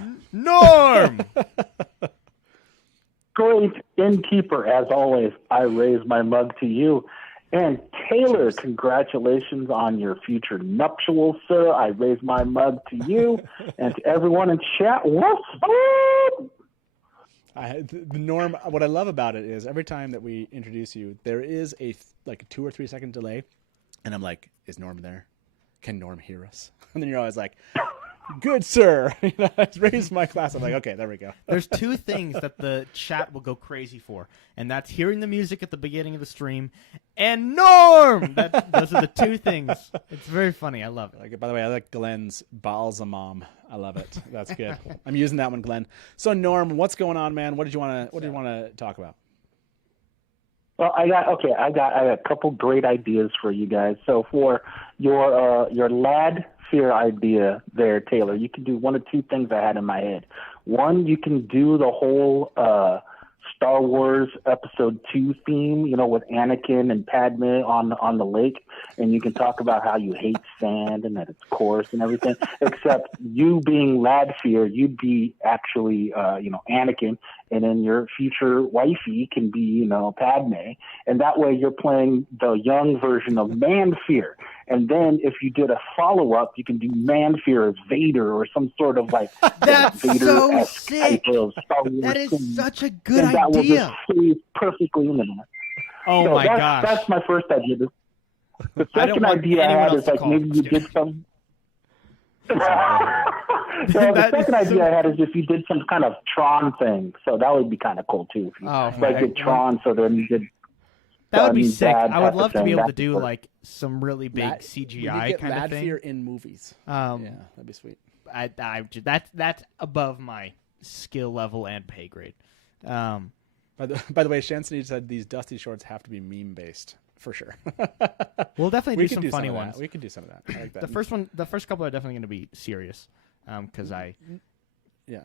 Great Innkeeper, as always, I raise my mug to you. And Taylor, congratulations on your future nuptials, sir. I raise my mug to you and to everyone in chat. What's up? Norm, what I love about it is every time that we introduce you, there is a 2 or 3 second delay. And I'm like, is Norm there? Can Norm hear us? And then you're always like, good sir. I raised my class. I'm like, okay, there we go. There's 2 things that the chat will go crazy for, and that's hearing the music at the beginning of the stream and Norm. Those are the 2 things. It's very funny. I love it. By the way, I like Glenn's Balsamom. I love it. That's good. I'm using that one, Glenn. So Norm, what's going on, man? What did you want to talk about? Well, I got a couple great ideas for you guys. So for your lad fear idea there, Taylor, you can do one of 2 things I had in my head. One, you can do the whole Star Wars Episode 2 theme, with Anakin and Padme on the lake, and you can talk about how you hate sand and that it's coarse and everything. Except you being Ladfear, you'd be actually Anakin, and then your future wifey can be Padme, and that way you're playing the young version of Manfear. And then if you did a follow-up, you can do Manfear as Vader or some sort of That's so Vader-esque sick. type of Star Wars That is thing. such a good And that will idea. just fit perfectly into that. Oh So my that's, gosh. That's my first idea. The I don't second want idea I anyone had else is to call. maybe you Just did some. So the That is second idea so- I had is if you did some kind of Tron thing. So that would be kind of cool too. If you Oh, did Tron, so then you did. That would be sick. Bad I would type of love to be thing. able to That'd do work. some really big We need CGI to get kind of thing. Ladfear in movies. Um, Yeah, that'd be sweet. That's above my skill level and pay grade. By the way, Shanson said these Dusty shorts have to be meme based for sure. We'll definitely We do could some funny of that. ones. We could do some of that. I like that. The first couple are definitely going to be serious, because I yeah,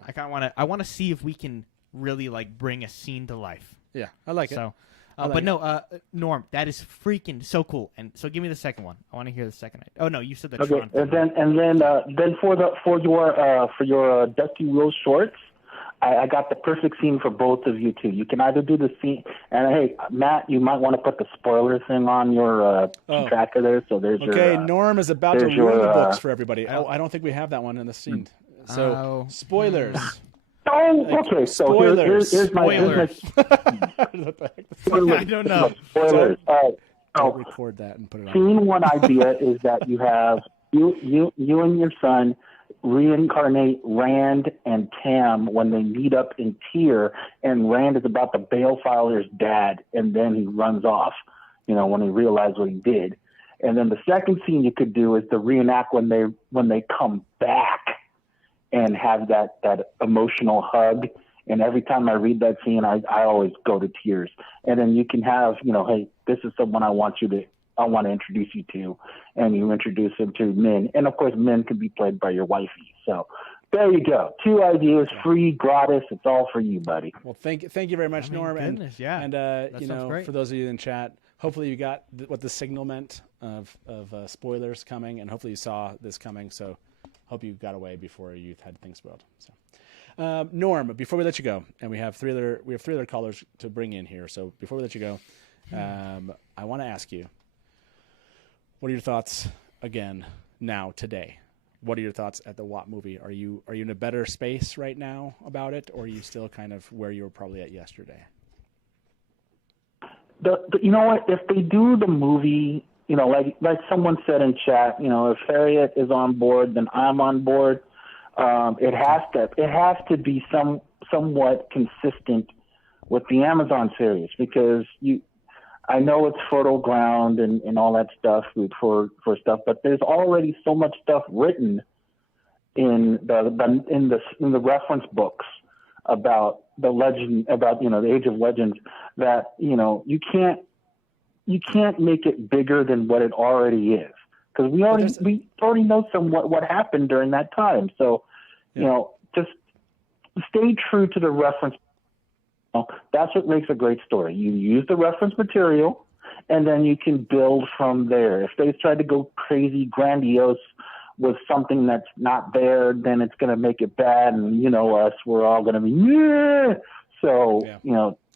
I want to see if we can really bring a scene to life. yeah, I like it. So, I like but it. no, Norm, that is freaking so cool. And so give me the second one. I want to hear the second. Oh no, you said the Okay, Tron. and then for your Dusty Wheel shorts, I got the perfect scene for both of you, too. You can either do the scene, and hey, Matt, you might want to put the spoiler thing on your tracker there. So there's Okay, your, Norm is about to there's ruin your, the books for everybody. I don't think we have that one in the scene. So, spoilers. Oh, okay. So here's my Spoilers. What the heck? spoilers. I don't know. Spoilers. All right. Don't So record that and put it on. scene one idea is that you have you and your son reincarnate Rand and Tam when they meet up in Tyr, and Rand is about to bail Fowler's dad, and then he runs off, when he realized what he did. And then the second scene you could do is to reenact when they come back and have that emotional hug. And every time I read that scene, I always go to tears. And then you can have, hey, this is someone I want to introduce you to, and you introduce him to Min. And of course, Min can be played by your wifey. So there you go. 2 ideas, free, gratis. It's all for you, buddy. Well, thank you very much, Norm. Goodness, yeah. And sounds great. for those of you in chat, hopefully you got what the signal meant of spoilers coming, and hopefully you saw this coming. So hope you got away before you had things spoiled. So, Norm, before we let you go, and we have three other callers to bring in here. So before we let you go, I want to ask you, what are your thoughts again now today? What are your thoughts at the Watt movie? Are you in a better space right now about it, or are you still kind of where you were probably at yesterday? You know what? If they do the movie, like someone said in chat, if Harriet is on board, then I'm on board. It has to be somewhat consistent with the Amazon series, because I know it's fertile ground and all that stuff for stuff, but there's already so much stuff written in the reference books about the legend, about the Age of Legends, that you can't make it bigger than what it already is, because we already know somewhat what happened during that time. So just stay true to the reference. That's what makes a great story. You use the reference material, and then you can build from there. If they try to go crazy, grandiose with something that's not there, then it's going to make it bad, and us, we're all going to be, yeah. So,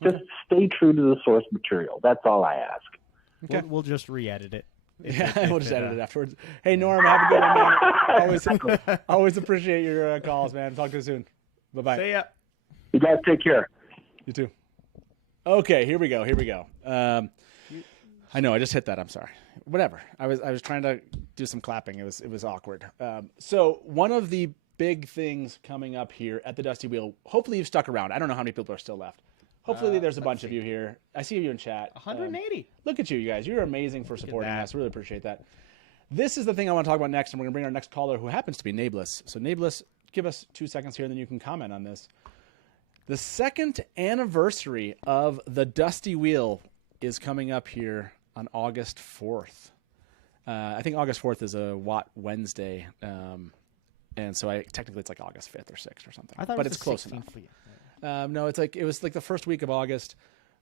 just stay true to the source material. That's all I ask. Okay. We'll just re-edit it. Yeah, we'll just edit it afterwards. Hey, Norm, have a good one, man. Always appreciate your calls, man. Talk to you soon. Bye-bye. See ya. You guys take care. You too. Okay, here we go. I know I just hit that. I'm sorry. Whatever. I was trying to do some clapping. It was awkward. So one of the big things coming up here at the Dusty Wheel. Hopefully you've stuck around. I don't know how many people are still left. Hopefully there's a bunch of you here. I see you in chat. 180. Look at you guys. You're amazing for supporting us. Really appreciate that. This is the thing I want to talk about next, and we're going to bring our next caller, who happens to be Nablus. So Nablus, give us 2 seconds here, and then you can comment on this. The second anniversary of the Dusty Wheel is coming up here on August 4th. I think August 4th is a Watt Wednesday, and so technically it's like August 5th or 6th or something. But it's close enough. No, it was like the first week of August.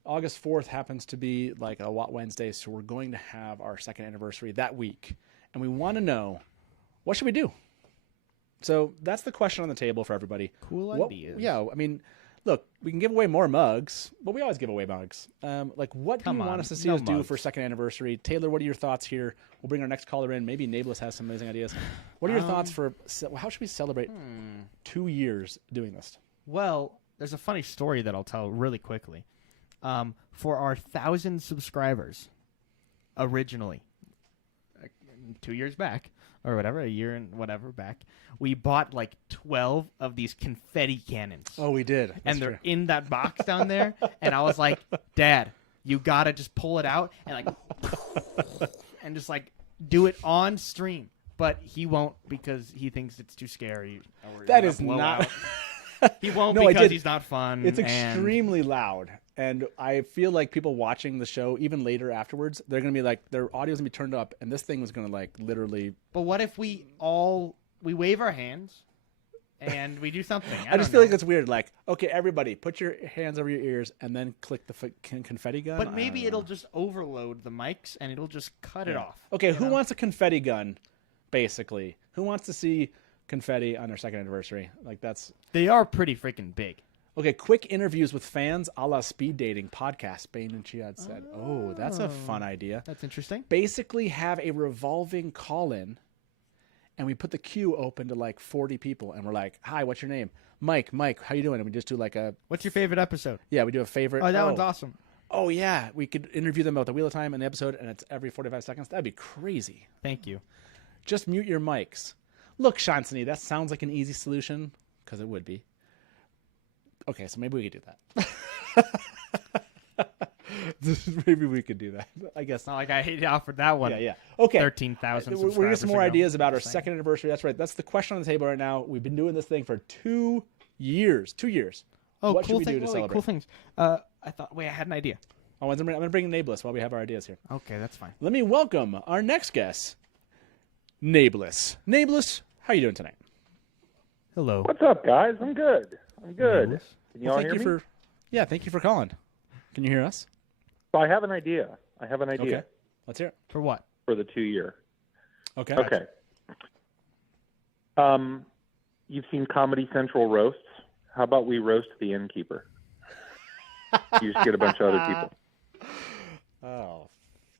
August 4th happens to be like a Watt Wednesday, so we're going to have our second anniversary that week, and we want to know, what should we do? So that's the question on the table for everybody. Cool ideas. Yeah, I mean, look, we can give away more mugs, but we always give away mugs. What do you want us to see us do for second anniversary? Taylor, what are your thoughts here? We'll bring our next caller in. Maybe Nablus has some amazing ideas. What are your thoughts for how should we celebrate 2 years doing this? Well, there's a funny story that I'll tell really quickly. For our 1,000 subscribers, originally, 2 years back, or whatever, a year and whatever back, we bought like 12 of these confetti cannons. Oh, we did. And they're in that box down there. And I was like, Dad, you got to just pull it out and and just do it on stream. But he won't, because he thinks it's too scary. That is not... He won't because he's not fun. It's extremely loud. And I feel like people watching the show, even later afterwards, they're going to be their audio's going to be turned up, and this thing was going to literally... But what if we wave our hands and we do something? I just feel like it's weird. Okay, everybody, put your hands over your ears and then click the confetti gun. But maybe it'll just overload the mics and it'll just cut it off. Okay, who wants a confetti gun, basically? Who wants to see confetti on their second anniversary? They are pretty freaking big. Okay, quick interviews with fans a la speed dating podcast, Bane and Chiad said. Oh, that's a fun idea. That's interesting. Basically have a revolving call-in, and we put the queue open to like 40 people, and we're like, hi, what's your name? Mike, how you doing? And we just do like a... What's your favorite episode? Yeah, we do a favorite... Oh, that one's awesome. Oh, yeah, we could interview them about the Wheel of Time in the episode, and it's every 45 seconds. That'd be crazy. Thank you. Just mute your mics. Look, Shansani, that sounds like an easy solution, because it would be. Okay, so maybe we could do that. Maybe we could do that. I guess. Not like I offered that one. Yeah. Okay. 13,000 We're getting some more ago. ideas about our second anniversary. That's right. That's the question on the table right now. We've been doing this thing for 2 years. 2 years. Oh, what cool should we do to celebrate? Cool things. I had an idea. Oh, I'm going to bring Nablus while we have our ideas here. Okay, that's fine. Let me welcome our next guest, Nablus. Nablus, how are you doing tonight? Hello. What's up, guys? I'm good. Can you all Thank hear you me? thank you for calling. Can you hear us? So I have an idea. Okay. Let's hear it. For what? For the 2-year. Okay. Okay. You've seen Comedy Central roasts. How about we roast the Innkeeper? You just get a bunch of other people. Oh,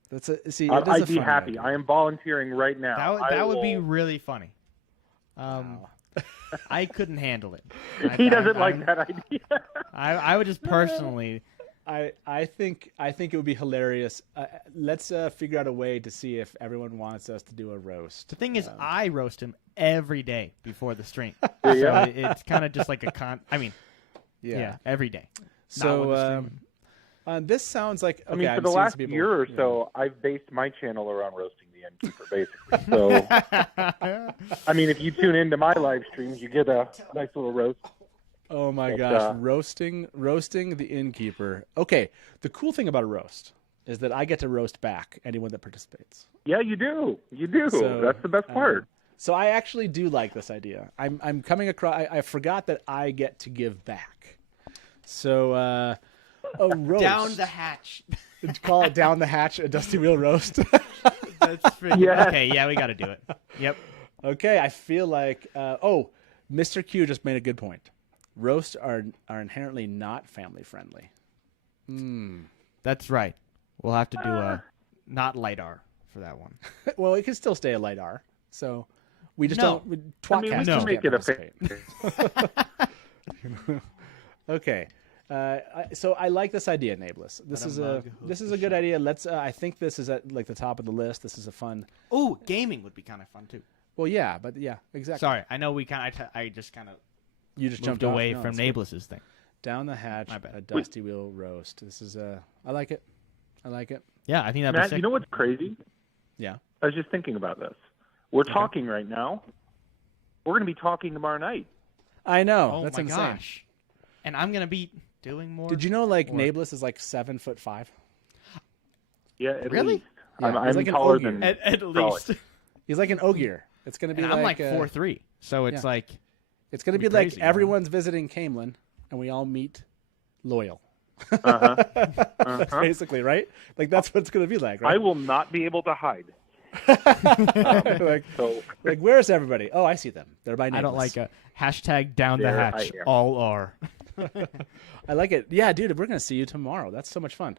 that's a see. I'd be happy. I am volunteering right now. That would be really funny. I couldn't handle it. He doesn't like that idea. I would just personally. I think it would be hilarious. Let's figure out a way to see if everyone wants us to do a roast. The thing is, I roast him every day before the stream. Yeah. So it's kind of just like a yeah, every day. So this sounds like okay, I mean, for I'm the seeing last some people, year or so, I've based my channel around roasting the Innkeeper, basically. So, I mean, if you tune into my live streams, you get a nice little roast. Oh my gosh, roasting the Innkeeper. Okay, the cool thing about a roast is that I get to roast back anyone that participates. Yeah, you do. You do. So, that's the best part. So I actually do like this idea. I'm coming across. I forgot that I get to give back. So a roast Down the hatch. Call it down the hatch, a Dusty Wheel roast. That's freaking, Yeah. Okay, yeah, we got to do it. Yep. Okay, I feel like Mr. Q just made a good point. Roasts are inherently not family friendly. That's right. We'll have to do a not light R for that one. Well, it can still stay a light R. So we just No. don't. I mean, we can make it a Okay. So I like this idea, Nablus. This is a good idea. Let's. I think this is at like the top of the list. This is a fun. Oh, gaming would be kind of fun too. Well, yeah, but yeah, exactly. Sorry, I know we kind of. I just kind of You just moved jumped away off. No, from that's good. Nablus's thing. Down the hatch, My bad. a Dusty Wheel roast. This is I like it. I like it. Yeah, I think that'd be Matt, sick. you know what's crazy? Yeah. I was just thinking about this. We're talking right now. We're going to be talking tomorrow night. I know. Oh That's my insane. gosh! And I'm gonna be doing more. Did you know like Or- Nablus is like 7'5"? Yeah, at Really? least. Yeah, I'm he's like an taller ogre. than at Probably. least. He's like an Ogier. It's gonna be And I'm like 4'3". 4'3", so it's yeah. like It's gonna be It'd be like crazy, man. everyone's visiting Camelin, and we all meet Loyal. Basically, right? Like that's what it's gonna be like, I right? will not be able to hide. like, So like, where's everybody? Oh, I see them. They're by Nablus. I don't like a hashtag down the There I hatch. am. All are. I like it. Yeah, dude, we're gonna see you tomorrow. That's so much fun.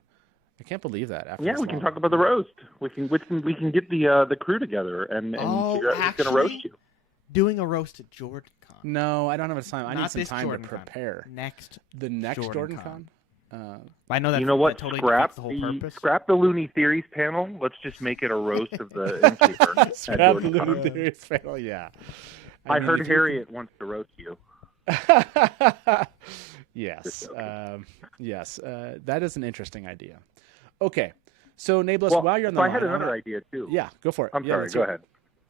I can't believe that. After yeah, this we can long. talk about the roast. We can get the crew together and Oh, figure out who's going to roast actually- you. Doing a roast at JordanCon. No, I don't have time. I need Not some this time to JordanCon. prepare. Next. The next JordanCon. JordanCon. I know that. You know what? That totally Scrap defeats the whole the purpose. scrap the Looney Theories panel. Let's just make it a roast of the Innkeeper. at Scrap the JordanCon. Looney Theories panel. Yeah. I mean, heard if you- Harriet wants to roast you. Yes. Just joking. Yes. That is an interesting idea. Okay. So, Nablus, Well, while you're on the so line, I had another wanna- idea too. Yeah, go for it. I'm Yeah, sorry. let's Go hear it. ahead.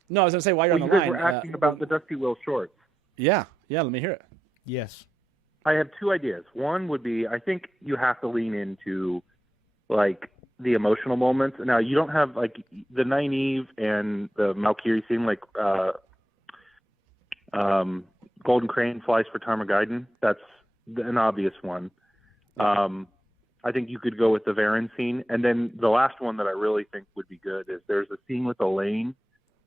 No, I was going to say, while you're Well, on you the guys line. were asking about the Dusty Will shorts. Yeah. Let me hear it. Yes. I have two ideas. One would be I think you have to lean into like the emotional moments. Now you don't have like the Nynaeve and the Malkiri scene like Golden Crane flies for Tarmogaiden. That's an obvious one. I think you could go with the Varen scene. And then the last one that I really think would be good is there's a scene with Elaine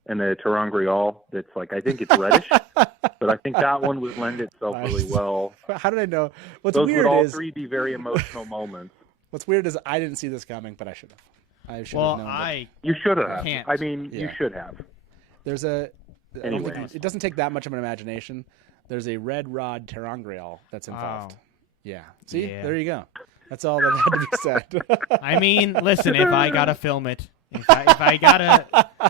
and a terangrial that's like, I think it's reddish, but I think that one would lend itself really well. How did I know? What's Those weird would all is three be very emotional moments. what's weird is I didn't see this coming, but I should have. I should have known. That. You should have. Can't. I mean, Yeah. you should have. There's a. I don't think Anyways. it doesn't take that much of an imagination. There's a red rod terangrial that's involved. Oh. Yeah. See, Yeah. there you go. That's all that had to be said. I mean, listen, if I gotta film it, if I gotta,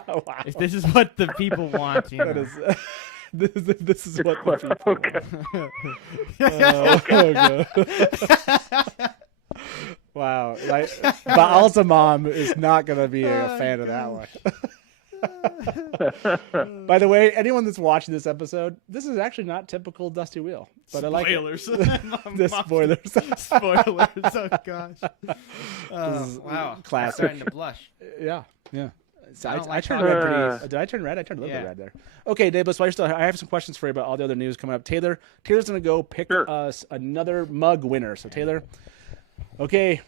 Wow. if this is what the people want, you know. That is, this is what the people Okay. God. Wow. Like, Baal's mom is not going to be a fan of that one. By the way, anyone that's watching this episode, this is actually not typical Dusty Wheel, but I like it. The spoilers. Spoilers. Oh gosh. Wow. I'm Classic. starting to blush. Yeah. So I don't I like turned that. red pretty. Did I turn red? I turned a little bit Yeah. red there. Okay, Dave, while you're still, I have some questions for you about all the other news coming up. Taylor's going to go pick us another mug winner. So Taylor, okay,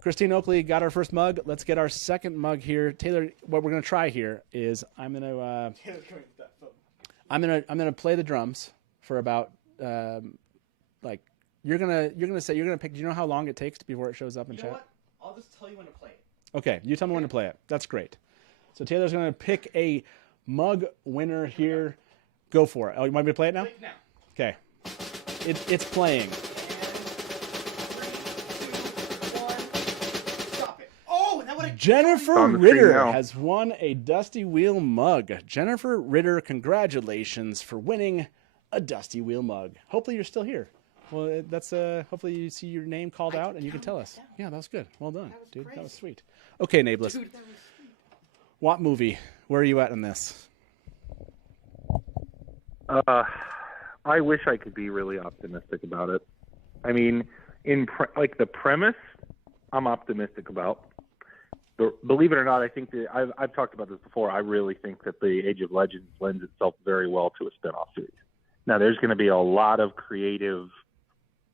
Christine Oakley got our first mug. Let's get our second mug here. Taylor, what we're going to try here is I'm going to play the drums for about like you're going to pick. Do you know how long it takes before it shows up in chat? I'll just tell you when to play it. Okay, you tell me when to play it. That's great. So Taylor's going to pick a mug winner here. Go for it. Oh, you want me to play it now? Click now. Okay. It's playing. Stop it. Oh, that would have. Jennifer On the screen Ritter now. has won a Dusty Wheel mug. Jennifer Ritter, congratulations for winning a Dusty Wheel mug. Hopefully you're still here. Well, that's hopefully you see your name called out and you can tell us. Yeah, that was good. Well done, dude. That was sweet. Okay, Nablus. What movie? Where are you at in this? I wish I could be really optimistic about it. I mean, like the premise, I'm optimistic about. Believe it or not, I think that I've talked about this before. I really think that the Age of Legends lends itself very well to a spin-off series. Now, there's going to be a lot of creative,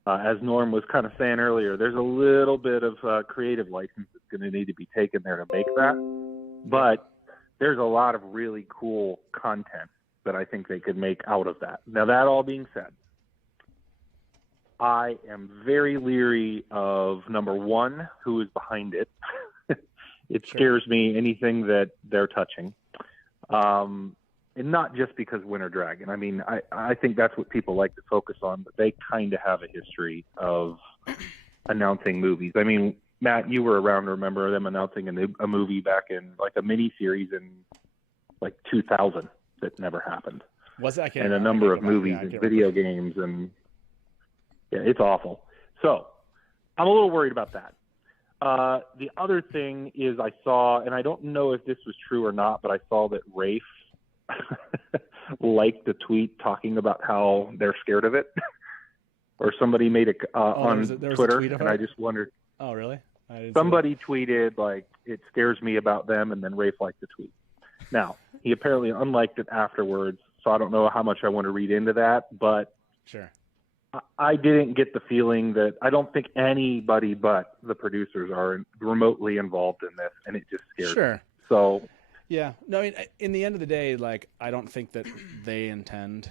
as Norm was kind of saying earlier, there's a little bit of creative license that's going to need to be taken there to make that. But there's a lot of really cool content that I think they could make out of that. Now, that all being said, I am very leery of, number one, who is behind it. It scares me, anything that they're touching. And not just because Winter Dragon. I mean, I think that's what people like to focus on, but they kind of have a history of announcing movies. I mean, Matt, you were around to remember them announcing a movie back in, like, a mini-series in, like, 2000 that never happened. Was it? I can't And a remember. number I of can't remember. movies Yeah, I and can't video remember. games, and yeah, it's awful. So I'm a little worried about that. The other thing is I saw, and I don't know if this was true or not, but I saw that Rafe liked the tweet talking about how they're scared of it. Or somebody made it on there was a Twitter, tweet of and it? I just wondered. Oh, really? I didn't see Somebody tweeted, like, it scares me about them, and then Rafe liked the tweet. Now, he apparently unliked it afterwards, so I don't know how much I want to read into that, but that. Sure. I didn't get the feeling that I don't think anybody but the producers are remotely involved in this, and it just scares me. Sure. So, Yeah. No, I mean, in the end of the day, like, I don't think that they intend,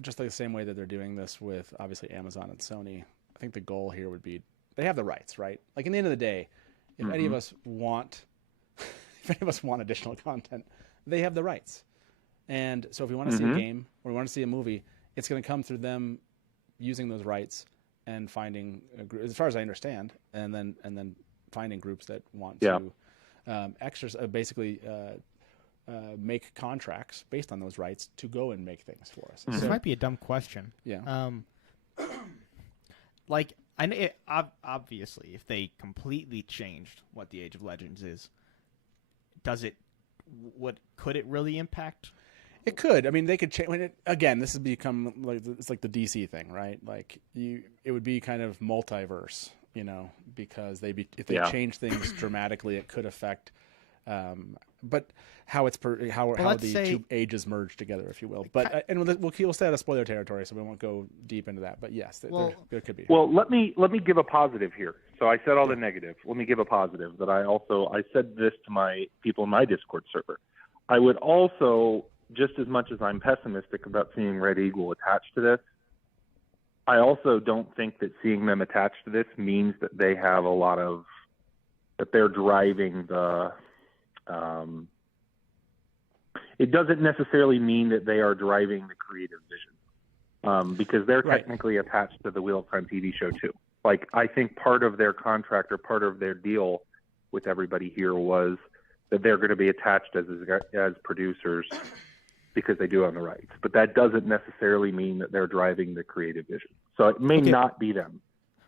just like the same way that they're doing this with, obviously, Amazon and Sony. I think the goal here would be, they have the rights, right? Like, in the end of the day, if any of us want, if any of us want additional content, they have the rights. And so if we want to see a game or we want to see a movie, it's going to come through them using those rights and finding, as far as I understand, and then finding groups that want to basically make contracts based on those rights to go and make things for us. This So, might be a dumb question. yeah. Like, I know obviously, if they completely changed what the Age of Legends is, could it really impact? It could. I mean, they could change. Again, this has become like it's like the DC thing, right? Like it would be kind of multiverse, because if they change things dramatically, it could affect. But how let's the say- two ages merge together, if you will. But and we'll stay out of spoiler territory, so we won't go deep into that. But yes, there could be. well, let me give a positive here. So I said all the negative. Let me give a positive that I said this to my people in my Discord server. I would also, just as much as I'm pessimistic about seeing Red Eagle attached to this, I also don't think that seeing them attached to this means that they have a lot of, that they're driving the, it doesn't necessarily mean that they are driving the creative vision, because they're technically attached to the Wheel of Time TV show too. Like, I think part of their contract or part of their deal with everybody here was that they're going to be attached as producers because they do own the rights. But that doesn't necessarily mean that they're driving the creative vision. So it may not be them.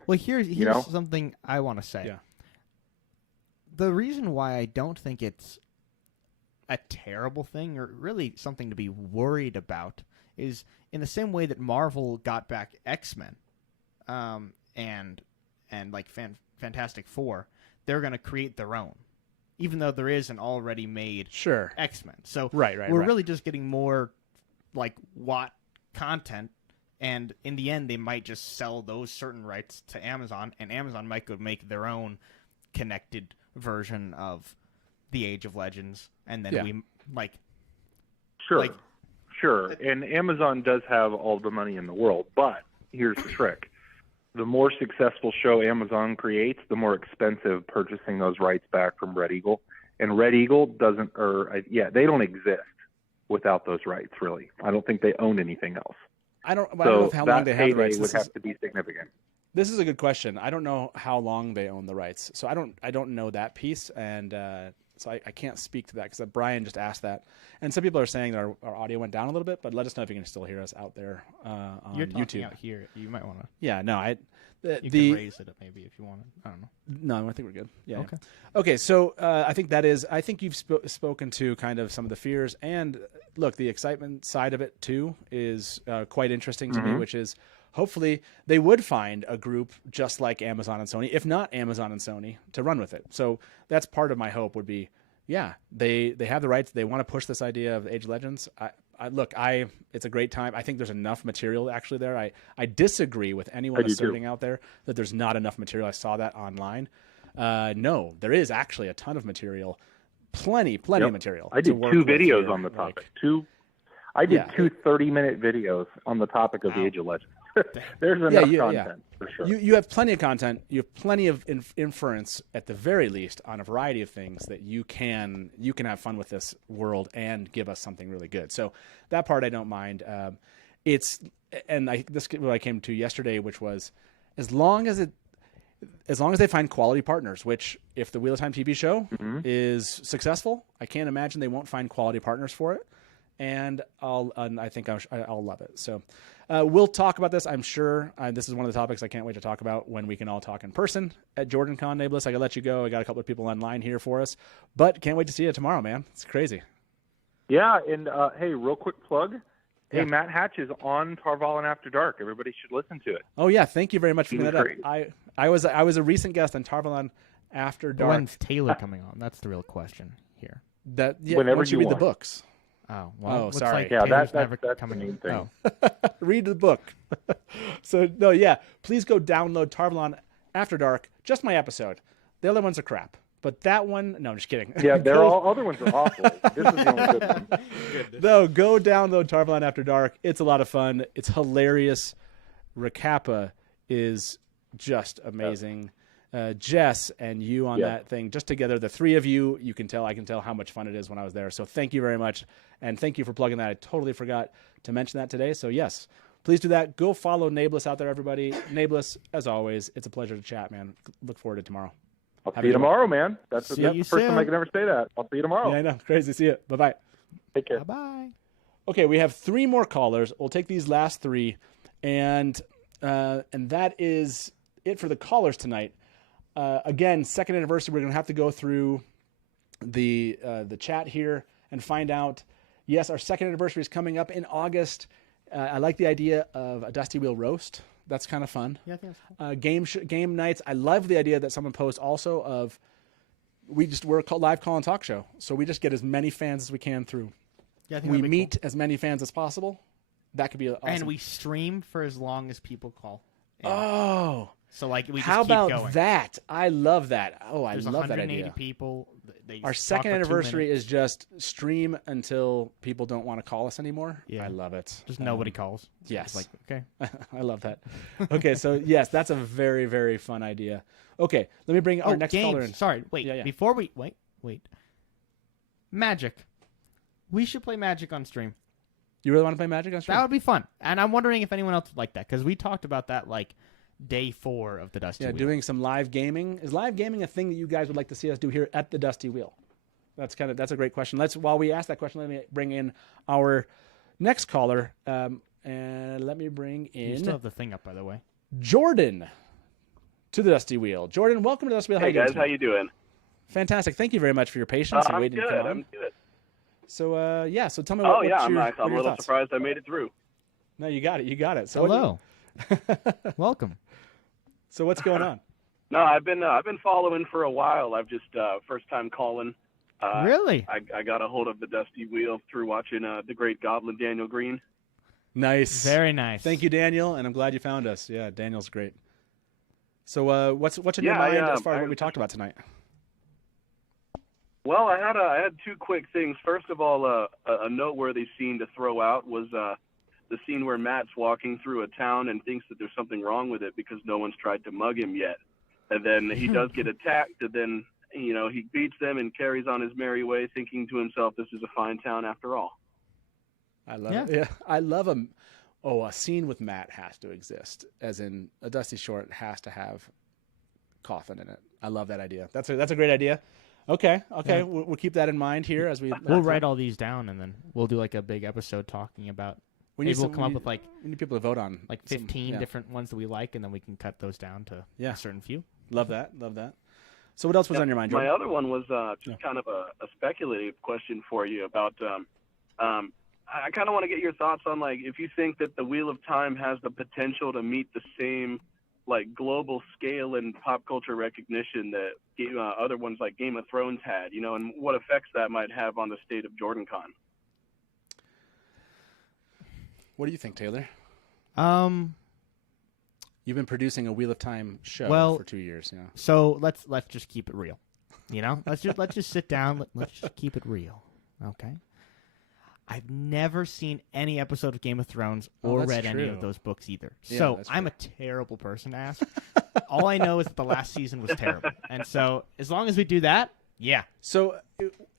Well, here's something I want to say. Yeah. The reason why I don't think it's a terrible thing or really something to be worried about is in the same way that Marvel got back X-Men and like Fantastic Four, they're going to create their own, even though there is an already made X-Men. So we're really just getting more like Watt content, and in the end, they might just sell those certain rights to Amazon, and Amazon might go make their own connected version of the Age of Legends, and then we like... Sure. And Amazon does have all the money in the world, but here's the trick. The more successful show Amazon creates, the more expensive purchasing those rights back from Red Eagle. And Red Eagle doesn't, they don't exist without those rights, really. I don't think they own anything else. I don't know how long they have the rights. Would have to be significant. This is a good question. I don't know how long they own the rights, so I don't know that piece, and so I can't speak to that because Brian just asked that. And some people are saying that our audio went down a little bit, but let us know if you can still hear us out there on You're talking YouTube. Out here. You might want to. Yeah, no, you can raise it up maybe if you want to. I don't know. No, I think we're good. Yeah. Okay. Yeah. Okay. So I think I think you've spoken to kind of some of the fears, and look, the excitement side of it too is quite interesting to me, which is hopefully they would find a group just like Amazon and Sony, if not Amazon and Sony, to run with it. So that's part of my hope would be, they have the rights. They want to push this idea of Age of Legends. It's a great time. I think there's enough material actually there. I disagree with anyone asserting out there that there's not enough material. I saw that online. No, there is actually a ton of material. Plenty of material. I did 2 videos on the topic. I did 2 30-minute videos on the topic of the Age of Legends. There's enough content for sure. You have plenty of content. You have plenty of inference at the very least on a variety of things that you can have fun with this world and give us something really good. So that part I don't mind. This is what I came to yesterday, which was as long as they find quality partners, which if the Wheel of Time TV show is successful, I can't imagine they won't find quality partners for it. And I think I'll love it. So we'll talk about this, I'm sure. This is one of the topics I can't wait to talk about when we can all talk in person at JordanCon. Nablus, I gotta let you go. I got a couple of people online here for us, but can't wait to see you tomorrow, man. It's crazy. Yeah, and hey, real quick plug. Hey, Matt Hatch is on Tarvalin After Dark. Everybody should listen to it. Oh yeah, thank you very much for bringing that up. I was a recent guest on Tarvalin After Dark. When's Taylor coming on? That's the real question here. Whenever you read the books. Oh, well, sorry. Like that's never the coming main thing. Read the book. So, no, please go download Tarvalon After Dark, just my episode. The other ones are crap. But that one, no, I'm just kidding. Yeah, all other ones are awful. This is the only good one. No, go download Tarvalon After Dark. It's a lot of fun. It's hilarious. Rakappa is just amazing. Jess and you on that thing, just together, the three of you, I can tell how much fun it is when I was there. So thank you very much. And thank you for plugging that. I totally forgot to mention that today. So yes, please do that. Go follow Nablus out there, everybody. Nablus, as always, it's a pleasure to chat, man. Look forward to tomorrow. I'll see you tomorrow, man. That's the first time I can ever say that. I'll see you tomorrow. Yeah, I know. Crazy. See you. Bye-bye. Take care. Bye-bye. Okay, we have 3 more callers. We'll take these last 3. And that is it for the callers tonight. Again, second anniversary, we're going to have to go through the chat here and find out. Yes, our second anniversary is coming up in August. I like the idea of a Dusty Wheel roast. That's kind of fun. Yeah, I think that's fun. Game nights. I love the idea that someone posts also of we're a live call and talk show, so we just get as many fans as we can through. Yeah, I think we meet as many fans as possible. That could be awesome. And we stream for as long as people call. And oh. So like we just How keep about going. that? I love that. Oh, There's I love that idea. 180 people. Our talk second for 2 anniversary minutes. is just stream until people don't want to call us anymore. Yeah. I love it. Just nobody calls. Yes. It's like, okay. I love that. Okay, so yes, that's a very, very fun idea. Okay, let me bring our next caller in. Sorry, wait. Yeah, yeah. Before we wait. Magic. We should play Magic on stream. You really want to play Magic on stream? That would be fun. And I'm wondering if anyone else would like that, because we talked about that like day 4 of the Dusty Wheel. Doing some live gaming. Is live gaming a thing that you guys would like to see us do here at the Dusty Wheel? That's a great question. While we ask that question, let me bring in our next caller. And let me bring in You still have the thing up, by the way. Jordan to the Dusty Wheel. Jordan, welcome to the Dusty Wheel. Hey guys, how you doing? Fantastic. Thank you very much for your patience and I'm waiting good. to come on. I'm good. So so tell me Oh what yeah, your, I'm what a are your little thoughts? surprised I made it through. No, you got it. So Hello. Welcome. So what's going on? No, I've been following for a while. I've just first time calling. Really? I got a hold of the Dusty Wheel through watching the great Goblin Daniel Green. Nice. Very nice. Thank you, Daniel, and I'm glad you found us. Yeah, Daniel's great. So what's in your mind as far as what we talked about tonight? Well, I had two quick things. First of all, a noteworthy scene to throw out was the scene where Matt's walking through a town and thinks that there's something wrong with it because no one's tried to mug him yet. And then he does get attacked, and then, he beats them and carries on his merry way, thinking to himself, this is a fine town after all. I love it. Yeah, I love him. Oh, a scene with Matt has to exist, as in a Dusty Short has to have Coffin in it. I love that idea. That's a great idea. Okay. Yeah. We'll keep that in mind here as we. We'll write all these down, and then we'll do like a big episode talking about. Maybe we'll come up with like we need people to vote on like 15 different ones that we like, and then we can cut those down to a certain few. Love that. So what else was on your mind, Jordan? My other one was just kind of a speculative question for you about. I kind of want to get your thoughts on like if you think that the Wheel of Time has the potential to meet the same like global scale and pop culture recognition that other ones like Game of Thrones had, and what effects that might have on the state of JordanCon. What do you think, Taylor? You've been producing a Wheel of Time show for 2 years. So let's just keep it real. Let's just sit down. Let's just keep it real. Okay. I've never seen any episode of Game of Thrones or read any of those books either. Yeah, so I'm a terrible person to ask. All I know is that the last season was terrible. And so as long as we do that, yeah. So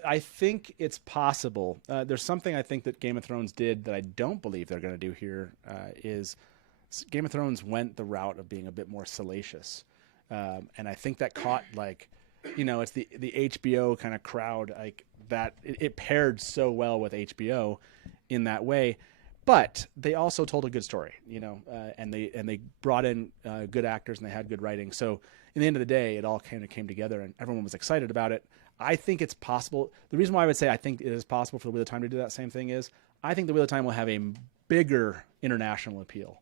I think it's possible. There's something I think that Game of Thrones did that I don't believe they're going to do here is Game of Thrones went the route of being a bit more salacious. And I think that caught it's the HBO kind of crowd like that. It paired so well with HBO in that way. But they also told a good story, and they brought in good actors and they had good writing. So in the end of the day, it all kind of came together and everyone was excited about it. I think it's possible. The reason why I would say I think it is possible for the Wheel of Time to do that same thing is I think the Wheel of Time will have a bigger international appeal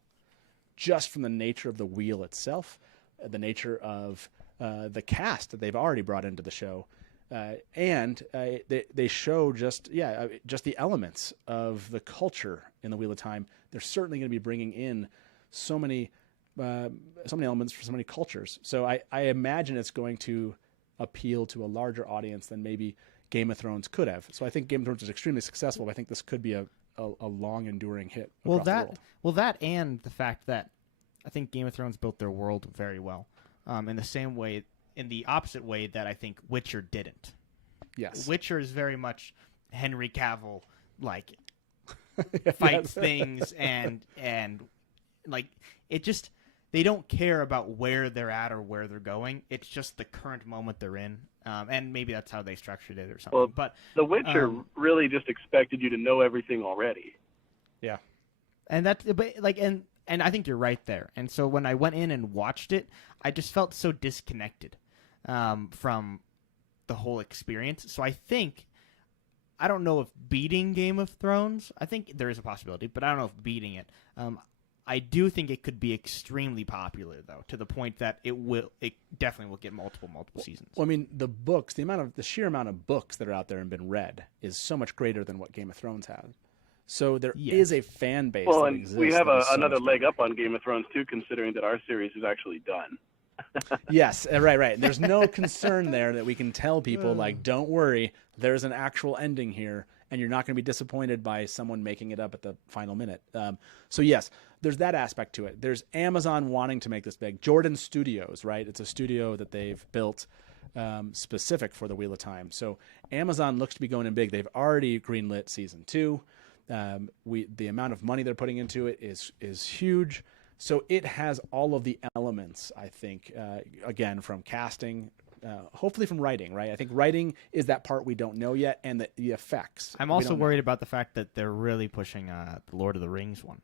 just from the nature of the wheel itself, the nature of the cast that they've already brought into the show. And they show just the elements of the culture in the Wheel of Time. They're certainly going to be bringing in so many elements for so many cultures. So I imagine it's going to appeal to a larger audience than maybe Game of Thrones could have. So I think Game of Thrones is extremely successful. But I think this could be a long enduring hit. Across the world. That and the fact that I think Game of Thrones built their world very well. In the same way. In the opposite way that I think Witcher didn't. Yes. Witcher is very much Henry Cavill, fights things and like it just they don't care about where they're at or where they're going. It's just the current moment they're in, and maybe that's how they structured it or something. Well, but The Witcher really just expected you to know everything already. Yeah, and that's and I think you're right there. And so when I went in and watched it, I just felt so disconnected from the whole experience. So I don't know if beating Game of Thrones, I think there is a possibility, but I don't know if beating it. I do think it could be extremely popular, though, to the point that it definitely will get multiple seasons. Well, I mean, the sheer amount of books that are out there and been read is so much greater than what Game of Thrones has. So there is a fan base. Well, that and exists we have that is so another much leg better. up on Game of Thrones too, considering that our series is actually done. Yes, right. There's no concern there that we can tell people, like, don't worry, there's an actual ending here, and you're not going to be disappointed by someone making it up at the final minute. So yes, there's that aspect to it. There's Amazon wanting to make this big. Jordan Studios, right? It's a studio that they've built specific for the Wheel of Time. So Amazon looks to be going in big. They've already greenlit season 2. The amount of money they're putting into it is huge. So it has all of the elements, I think, again, from casting, hopefully from writing, right? I think writing is that part we don't know yet, and the effects. I'm also worried about the fact that they're really pushing the Lord of the Rings one.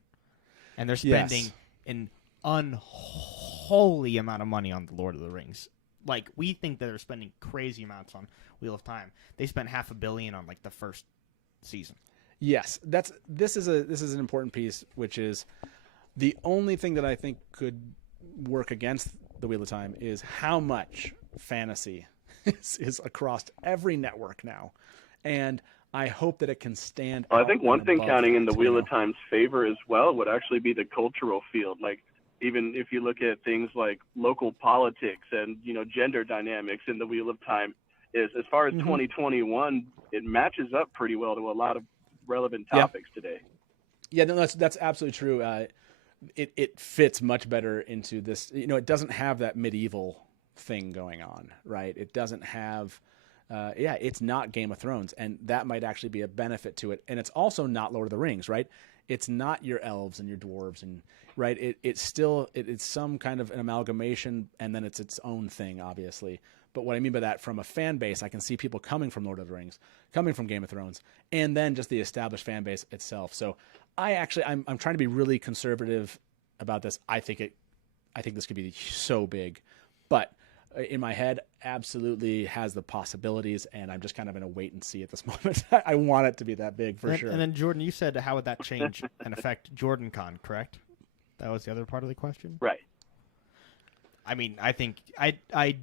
And they're spending an unholy amount of money on the Lord of the Rings. Like, we think that they're spending crazy amounts on Wheel of Time. They spent $500 million on, like, the first season. Yes, this is an important piece, which is the only thing that I think could work against the Wheel of Time is how much fantasy is across every network now, and I hope that it can stand. Well, I think one thing counting in the Wheel of Time's Time's favor as well would actually be the cultural field. Like, even if you look at things like local politics and, you know, gender dynamics in the Wheel of Time, is as far as 2021, it matches up pretty well to a lot of relevant topics today. Yeah, no, that's absolutely true. It fits much better into this. You know, it doesn't have that medieval thing going on, right? It doesn't have, it's not Game of Thrones, and that might actually be a benefit to it. And it's also not Lord of the Rings, right? It's not your elves and your dwarves, and right. It's some kind of an amalgamation, and then it's its own thing, obviously. But what I mean by that, from a fan base, I can see people coming from Lord of the Rings, coming from Game of Thrones, and then just the established fan base itself. So I'm trying to be really conservative about this. I think this could be so big, but in my head, absolutely has the possibilities, and I'm just kind of in a wait and see at this moment. I want it to be that big for sure. And then Jordan, you said, how would that change and affect JordanCon, correct? That was the other part of the question? Right. I mean, I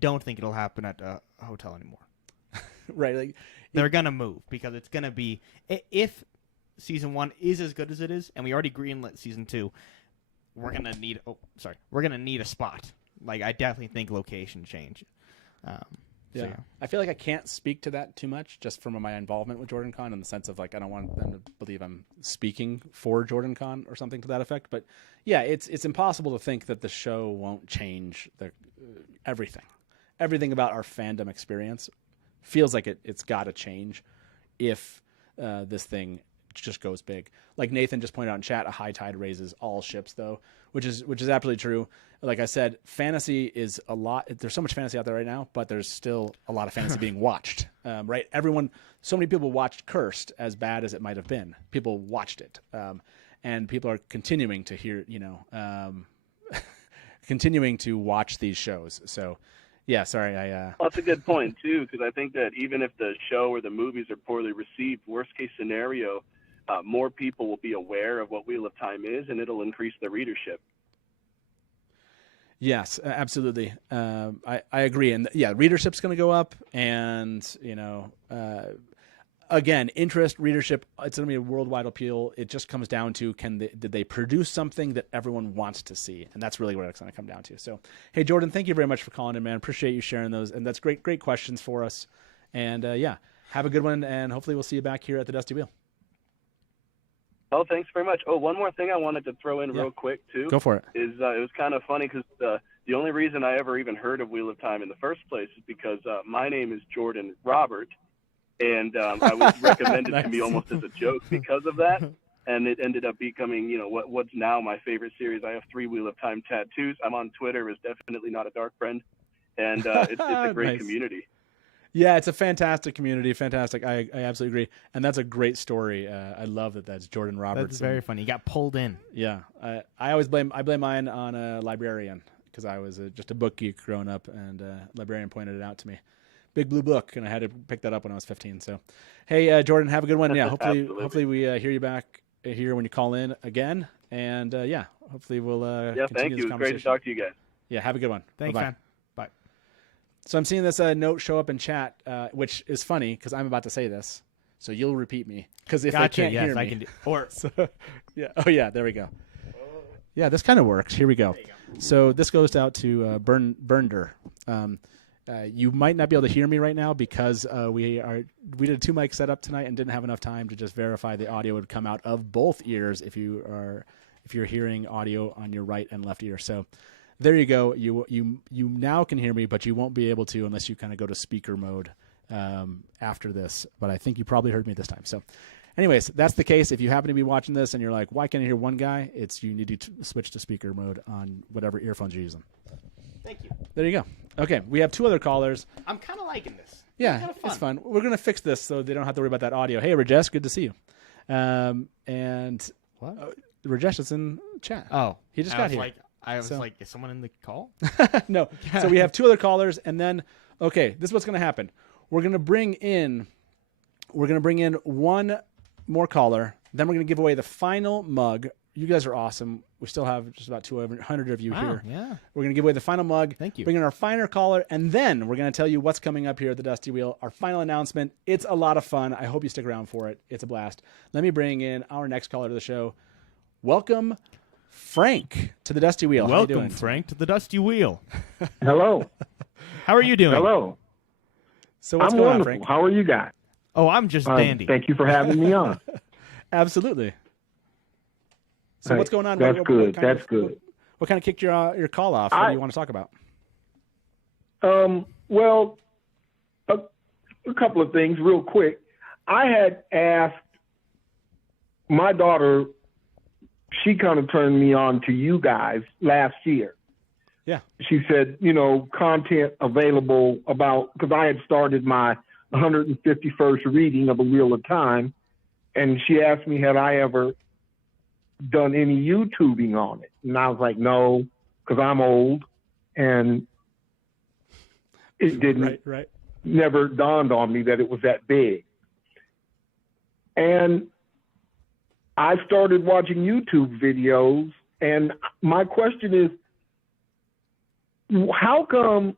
don't think it'll happen at a hotel anymore. Right. Like, they're going to move because it's going to be, if season 1 is as good as it is, and we already greenlit season 2, we're going to need a spot. Like, I definitely think location change. Yeah. I feel like I can't speak to that too much just from my involvement with JordanCon, in the sense of, like, I don't want them to believe I'm speaking for JordanCon or something to that effect. But yeah, it's impossible to think that the show won't change everything. Everything about our fandom experience feels like it's got to change if this thing just goes big. Like Nathan just pointed out in chat, a high tide raises all ships, though, which is absolutely true. Like I said, fantasy is a lot. There's so much fantasy out there right now, but there's still a lot of fantasy being watched. Right? So many people watched Cursed, as bad as it might have been. People watched it, and people are continuing to hear, continuing to watch these shows. So, yeah, sorry, Well, that's a good point too, because I think that even if the show or the movies are poorly received, worst case scenario, more people will be aware of what Wheel of Time is, and it'll increase the readership. Yes, absolutely. I agree. And yeah, readership's going to go up, and, again, interest, readership, it's going to be a worldwide appeal. It just comes down to, did they produce something that everyone wants to see? And that's really what it's going to come down to. So, hey, Jordan, thank you very much for calling in, man. Appreciate you sharing those. And that's great questions for us. And yeah, have a good one. And hopefully we'll see you back here at the Dusty Wheel. Oh, thanks very much. Oh, one more thing I wanted to throw in real quick, too. Go for it. Is it was kind of funny because the only reason I ever even heard of Wheel of Time in the first place is because my name is Jordan Robert, and I was recommended Nice. to me almost as a joke because of that, and it ended up becoming, what's now my favorite series. I have 3 Wheel of Time tattoos. I'm on Twitter as definitely not a dark friend, and it's a great Nice. community. Yeah, it's a fantastic community. Fantastic. I absolutely agree. And that's a great story. I love that that's Jordan Roberts. That's very funny. He got pulled in. Yeah. I always blame mine on a librarian, because I was just a book geek growing up, and a librarian pointed it out to me. Big blue book, and I had to pick that up when I was 15. So, hey, Jordan, have a good one. Yeah, hopefully we hear you back here when you call in again. And yeah, hopefully we'll Yeah, continue thank this you. It was great to conversation. talk to you guys. Yeah, have a good one. Thanks, Bye-bye. man. Bye. So I'm seeing this note show up in chat, which is funny because I'm about to say this. So you'll repeat me, because if they can't hear me, I can do. Or so, yeah. Oh yeah, there we go. Yeah, this kind of works. Here we go. So this goes out to Burnder. You might not be able to hear me right now because we did a 2-mic setup tonight and didn't have enough time to just verify the audio would come out of both ears if you're hearing audio on your right and left ear. So there you go. You now can hear me, but you won't be able to unless you kind of go to speaker mode after this. But I think you probably heard me this time. So anyways, that's the case. If you happen to be watching this and you're like, why can't I hear one guy? You need to switch to speaker mode on whatever earphones you're using. Thank you. There you go. Okay, we have 2 other callers. I'm kind of liking this. Yeah, Kinda fun. it's fun. We're going to fix this so they don't have to worry about that audio. Hey, Rajesh, good to see you. And What? Rajesh is in chat. Oh, He just got here. I was So- like, is someone in the call? No. So we have 2 other callers, and then, okay, this is what's going to happen. We're going to bring in 1 more caller. Then we're going to give away the final mug. You guys are awesome. We still have just about 200 of you here. Yeah. We're going to give away the final mug. Thank you. Bring in our final caller, and then we're going to tell you what's coming up here at the Dusty Wheel. Our final announcement. It's a lot of fun. I hope you stick around for it. It's a blast. Let me bring in our next caller to the show. Welcome, Frank, to the Dusty Wheel. How you Welcome, doing? Frank, to the Dusty Wheel. Hello. How are you doing? Hello. So what's I'm going on, wonderful. Frank? How are you guys? Oh, I'm just dandy. Thank you for having me on. Absolutely. So what's going on? That's good. kind That's of, good. What kind of kicked your call off? What do you want to talk about? Well, a couple of things real quick. I had asked my daughter, she kind of turned me on to you guys last year. Yeah. She said, content available because I had started my 151st reading of A Wheel of Time, and she asked me, had I ever done any YouTubing on it? And I was like, no, because I'm old, and it didn't, Right. never dawned on me that it was that big. And I started watching YouTube videos, and my question is, how come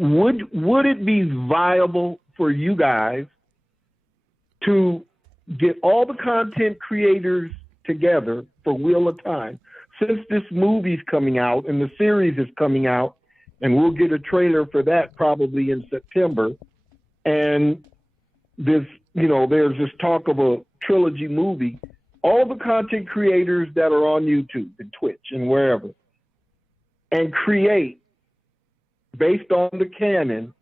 would it be viable for you guys to get all the content creators together for Wheel of Time, since this movie's coming out and the series is coming out, and we'll get a trailer for that probably in September, and this, there's this talk of a trilogy movie, all the content creators that are on YouTube and Twitch and wherever, and create, based on the canon,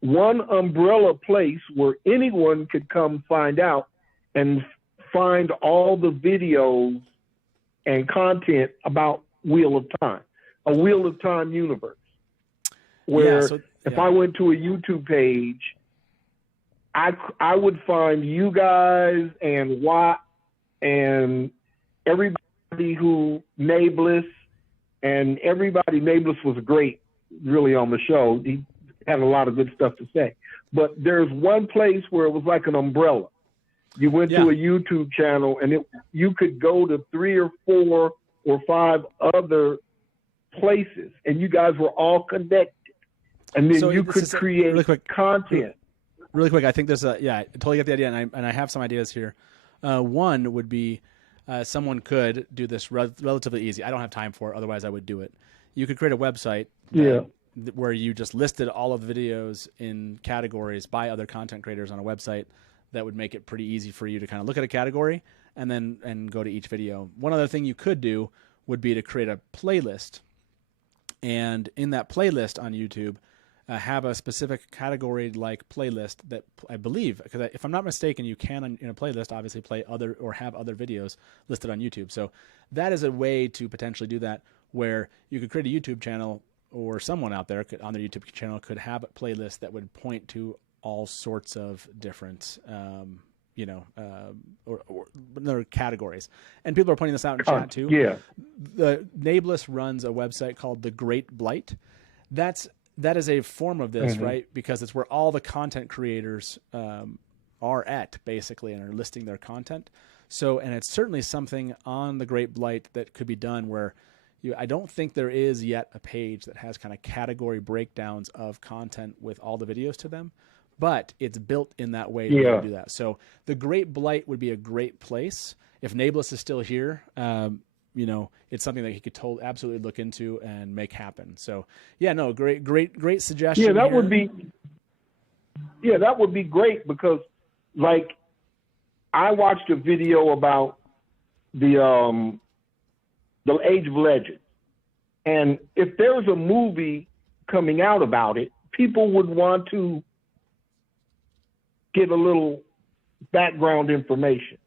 one umbrella place where anyone could come find out and find all the videos and content about Wheel of Time, a Wheel of Time universe, where if I went to a YouTube page, I would find you guys and Watt and everybody who Nablis and everybody. Nablis was great, really, on the show. He had a lot of good stuff to say. But there's one place where it was like an umbrella. You went to a YouTube channel, and you could go to 3 or 4 or 5 other places, and you guys were all connected. And then you could create content. Really quick, I think there's I totally get the idea, and I have some ideas here. One would be someone could do this relatively easy. I don't have time for it, otherwise I would do it. You could create a website where you just listed all of the videos in categories by other content creators on a website. That would make it pretty easy for you to kind of look at a category and go to each video. One other thing you could do would be to create a playlist, and in that playlist on YouTube, have a specific category like playlist that I believe, because if I'm not mistaken, you can in a playlist obviously play other or have other videos listed on YouTube. So that is a way to potentially do that, where you could create a YouTube channel, or someone out there on their YouTube channel could have a playlist that would point to all sorts of different, or other categories. And people are pointing this out in chat too. Yeah. The Nablis runs a website called The Great Blight. That is a form of this, right? Because it's where all the content creators are at, basically, and are listing their content. So, and it's certainly something on The Great Blight that could be done where I don't think there is yet a page that has kind of category breakdowns of content with all the videos to them, but it's built in that way to do that. So The Great Blight would be a great place. If Nablis is still here, it's something that he could absolutely look into and make happen. So yeah, no, great suggestion. Yeah, that here. would be. Yeah, that would be great because, like, I watched a video about the Age of Legends, and if there was a movie coming out about it, people would want to get a little background information.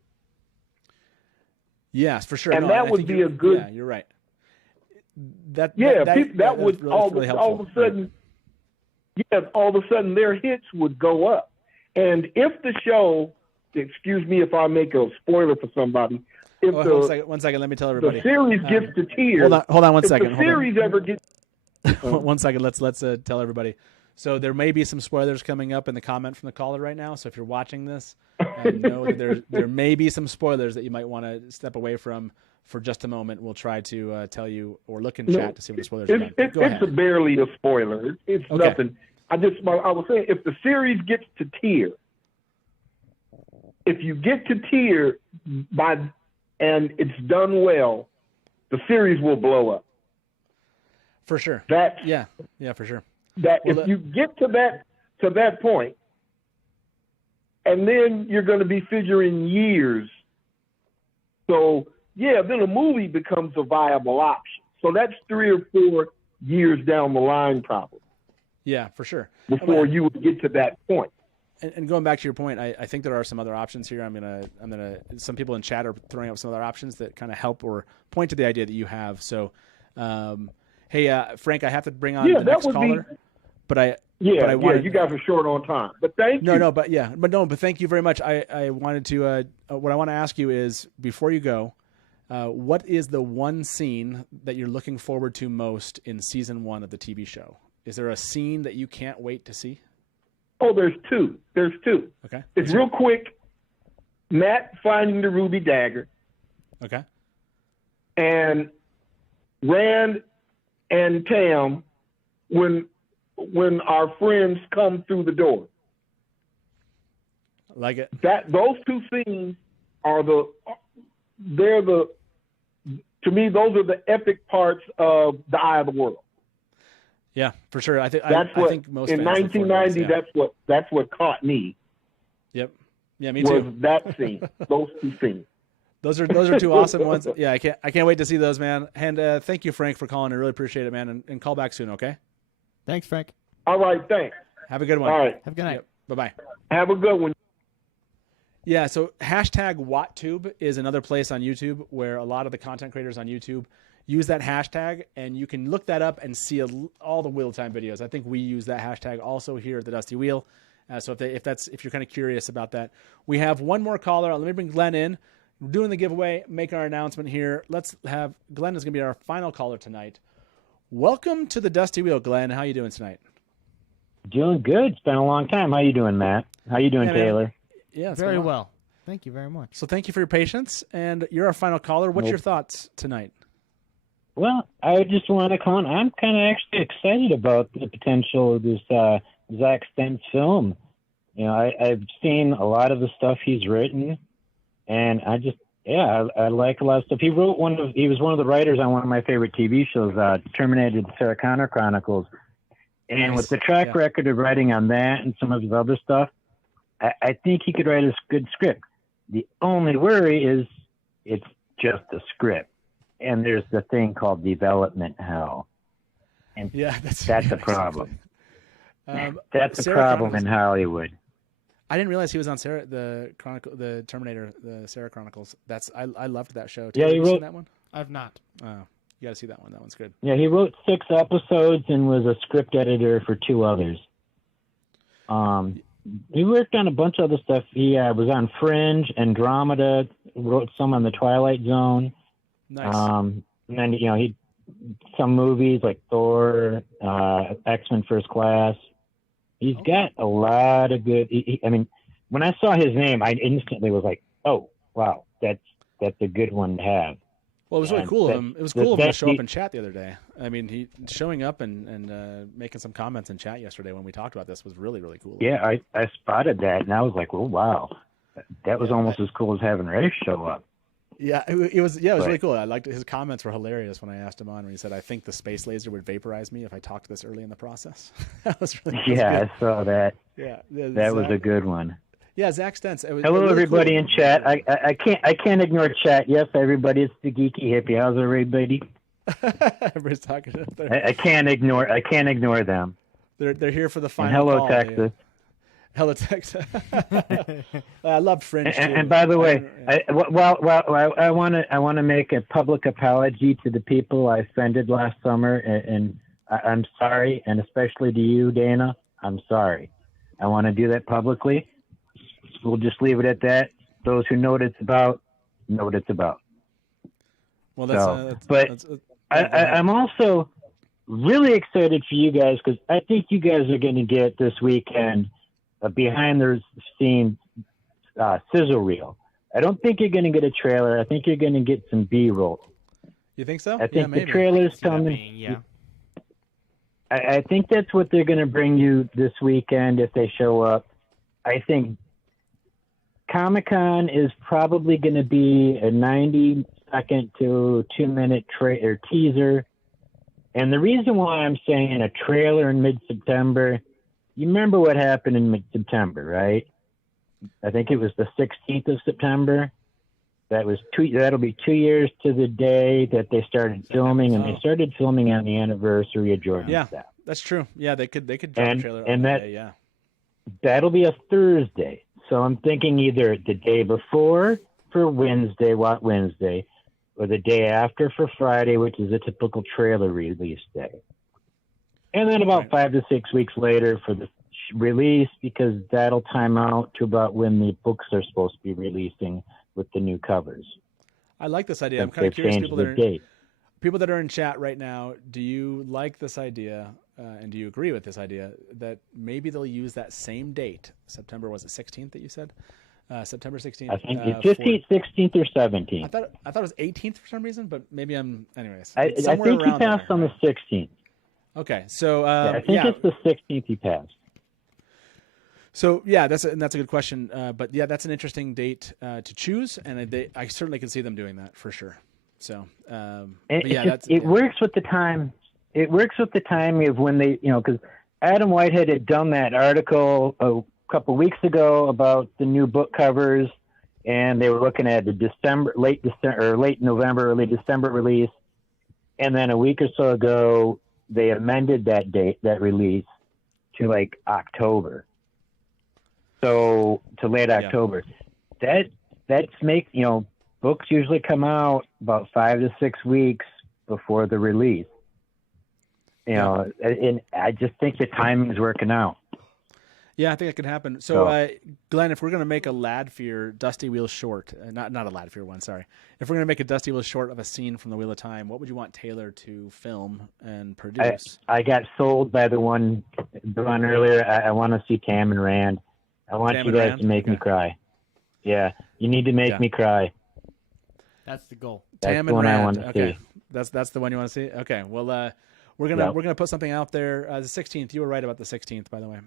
Yes, for sure. And No, that I would think be a good. Yeah, you're right. That would really, all really of helpful. a sudden, all of a sudden their hits would go up. And if the show, excuse me if I make a spoiler for somebody, if one second, let me tell everybody. The series gets to tears. Hold on one second. If the series ever gets. 1 second. Let's tell everybody. So there may be some spoilers coming up in the comment from the caller right now. So if you're watching this, know that there may be some spoilers that you might want to step away from for just a moment. We'll try to tell you or look in chat to see what the spoilers are. Go ahead. It's barely a spoiler. It's okay. Nothing. I was saying, if the series gets to tier, if you get to tier and it's done well, the series will blow up. For sure. Yeah, for sure. If you get to that point, and then you're going to be figuring years. So then a movie becomes a viable option. So that's 3 or 4 years down the line, probably. Yeah, for sure. Before you would get to that point. And going back to your point, I think there are some other options here. I'm gonna. Some people in chat are throwing up some other options that kind of help or point to the idea that you have. So, hey, Frank, I have to bring on the next caller. But you guys are short on time. But thank you. But thank you very much. I wanted to. What I want to ask you is, before you go, what is the one scene that you're looking forward to most in season 1 of the TV show? Is there a scene that you can't wait to see? Oh, there's two. Okay. It's real quick. Matt finding the ruby dagger. Okay. And Rand and Tam when our friends come through the door. Like it. Those two scenes are to me, those are the epic parts of The Eye of the World. Yeah, for sure. I think most in fans 1990. That's what caught me. Yep. Yeah, me too. Was that scene? Those two scenes. Those are two awesome ones. Yeah, I can't wait to see those, man. And thank you, Frank, for calling. I really appreciate it, man. And call back soon, okay? Thanks, Frank. All right, thanks. Have a good one. All right. Have a good night. Yep. Bye-bye. Have a good one. Yeah, so hashtag WattTube is another place on YouTube where a lot of the content creators on YouTube use that hashtag, and you can look that up and see all the Wheel of Time videos. I think we use that hashtag also here at the Dusty Wheel. So if you're kind of curious about that, we have one more caller. Let me bring Glenn in. We're doing the giveaway, make our announcement here. Let's have Glenn is going to be our final caller tonight. Welcome to the Dusty Wheel, Glenn. How you doing tonight? Doing good. It's been a long time. How you doing, Matt? How you doing, Taylor? Man. Yeah, very well. Thank you very much. So thank you for your patience, and you're our final caller. What's your thoughts tonight? Well, I just want to call in. I'm kind of actually excited about the potential of this Zach Stentz film. You know, I've seen a lot of the stuff he's written, and I like a lot of stuff. He was one of the writers on one of my favorite TV shows, Terminator: The Sarah Connor Chronicles. And with the track record of writing on that and some of his other stuff, I think he could write a good script. The only worry is it's just a script. And there's the thing called development hell. And that's a problem. That's a problem in Hollywood. I didn't realize he was on the Terminator, the Sarah Chronicles. I loved that show. Yeah, you seen that one? I've not. Oh, you got to see that one. That one's good. Yeah, he wrote 6 episodes and was a script editor for 2 others. He worked on a bunch of other stuff. He was on Fringe, Andromeda, wrote some on The Twilight Zone. Nice. And then, he some movies like Thor, X-Men First Class. He's got a lot of good. I mean, when I saw his name, I instantly was like, "Oh, wow, that's a good one to have." Well, it was really cool of him. It was cool of him to show up in chat the other day. I mean, he showing up and making some comments in chat yesterday when we talked about this was really, really cool. Yeah, I spotted that, and I was like, "Oh, wow, that was almost as cool as having Rafe show up." Yeah, it was But- really cool. I liked his comments were hilarious when I asked him on when he said, "I think the space laser would vaporize me if I talked this early in the process." That was really Yeah, good. I saw that. Yeah, That was a good one. Yeah, Zach Stentz. It was Hello, really everybody cool. in chat. I can't ignore chat. Yes, everybody, it's the geeky hippie. How's everybody? Everybody's talking up there. I can't ignore them. They're here for the And final hello, call. Texas. Hello, Texas. I loved Fringe too. And by the way, I want to make a public apology to the people I offended last summer, and I'm sorry, and especially to you, Dana. I'm sorry. I want to do that publicly. We'll just leave it at that. Those who know what it's about know what it's about. Well, I'm also really excited for you guys because I think you guys are going to get this weekend a behind the scenes sizzle reel. I don't think you're going to get a trailer. I think you're going to get some B-roll. You think so? I think yeah, the maybe. trailer's See that coming. being, yeah. I think that's what they're going to bring you this weekend if they show up. I think Comic-Con is probably going to be a 90-second to 2-minute teaser. And the reason why I'm saying a trailer in mid-September, you remember what happened in mid-September, right? I think it was the 16th of September. That'll be 2 years to the day that they started filming, and they started filming on the anniversary of Jordan's Yeah, death. that's true. Yeah, they could drop a trailer and on that day, yeah. That'll be a Thursday. So I'm thinking either the day before for Wednesday, or the day after for Friday, which is a typical trailer release day. And then about 5 to 6 weeks later for the release, because that'll time out to about when the books are supposed to be releasing with the new covers. I like this idea. I'm Since kind of they've curious. changed People that are in chat right now, do you like this idea, and do you agree with this idea that maybe they'll use that same date? September, was it 16th that you said? September 16th. I think it's 15th, 16th, or 17th. I thought it was 18th for some reason, but maybe I'm. Anyways, I think he passed on the 16th. Okay, so I think it's the 16th he passed. So yeah, that's a good question. But yeah, that's an interesting date to choose, and I certainly can see them doing that for sure. So it works with the time. It works with the timing of when they, because Adam Whitehead had done that article a couple weeks ago about the new book covers, and they were looking at the late November, early December release, and then a week or so ago they amended that date, that release, to like October. So to late October. That's books usually come out about 5 to 6 weeks before the release. And I just think the timing's working out. Yeah, I think it could happen. So, Glenn, if we're going to make a Ladfear Dusty Wheels short, not a Ladfear one, sorry. If we're going to make a Dusty Wheels short of a scene from the Wheel of Time, what would you want Taylor to film and produce? I got sold by the one earlier. I want to see Tam and Rand. I want you guys to make me cry. Yeah, you need to make me cry. That's the goal. That's Tam the one and Rand. I want to see. That's the one you want to see. Okay, well, we're gonna put something out there. The 16th. You were right about the 16th, by the way.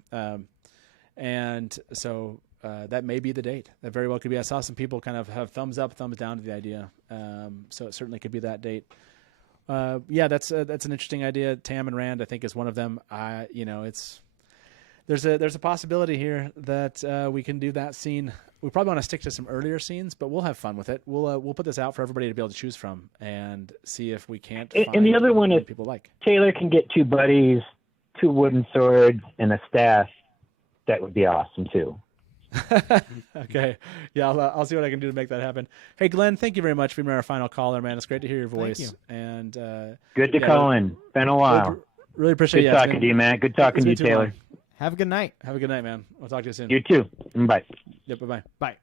And so that may be the date. That very well could be. I saw some people kind of have thumbs up, thumbs down to the idea. So it certainly could be that date. Yeah, that's an interesting idea. Tam and Rand, I think, is one of them. There's a possibility here that we can do that scene. We probably want to stick to some earlier scenes, but we'll have fun with it. We'll put this out for everybody to be able to choose from and see if we can't. And the other one is people like Taylor can get 2 buddies, 2 wooden swords, and a staff. That would be awesome too. Okay, yeah, I'll see what I can do to make that happen. Hey, Glenn, thank you very much for being our final caller, man. It's great to hear your voice. Thank you. And good to call in. Been a while. Really appreciate Good talking to you, man. Good talking to you, Taylor. Have a good night. Have a good night, man. We'll talk to you soon. You too. Bye. Yep. Bye. Bye.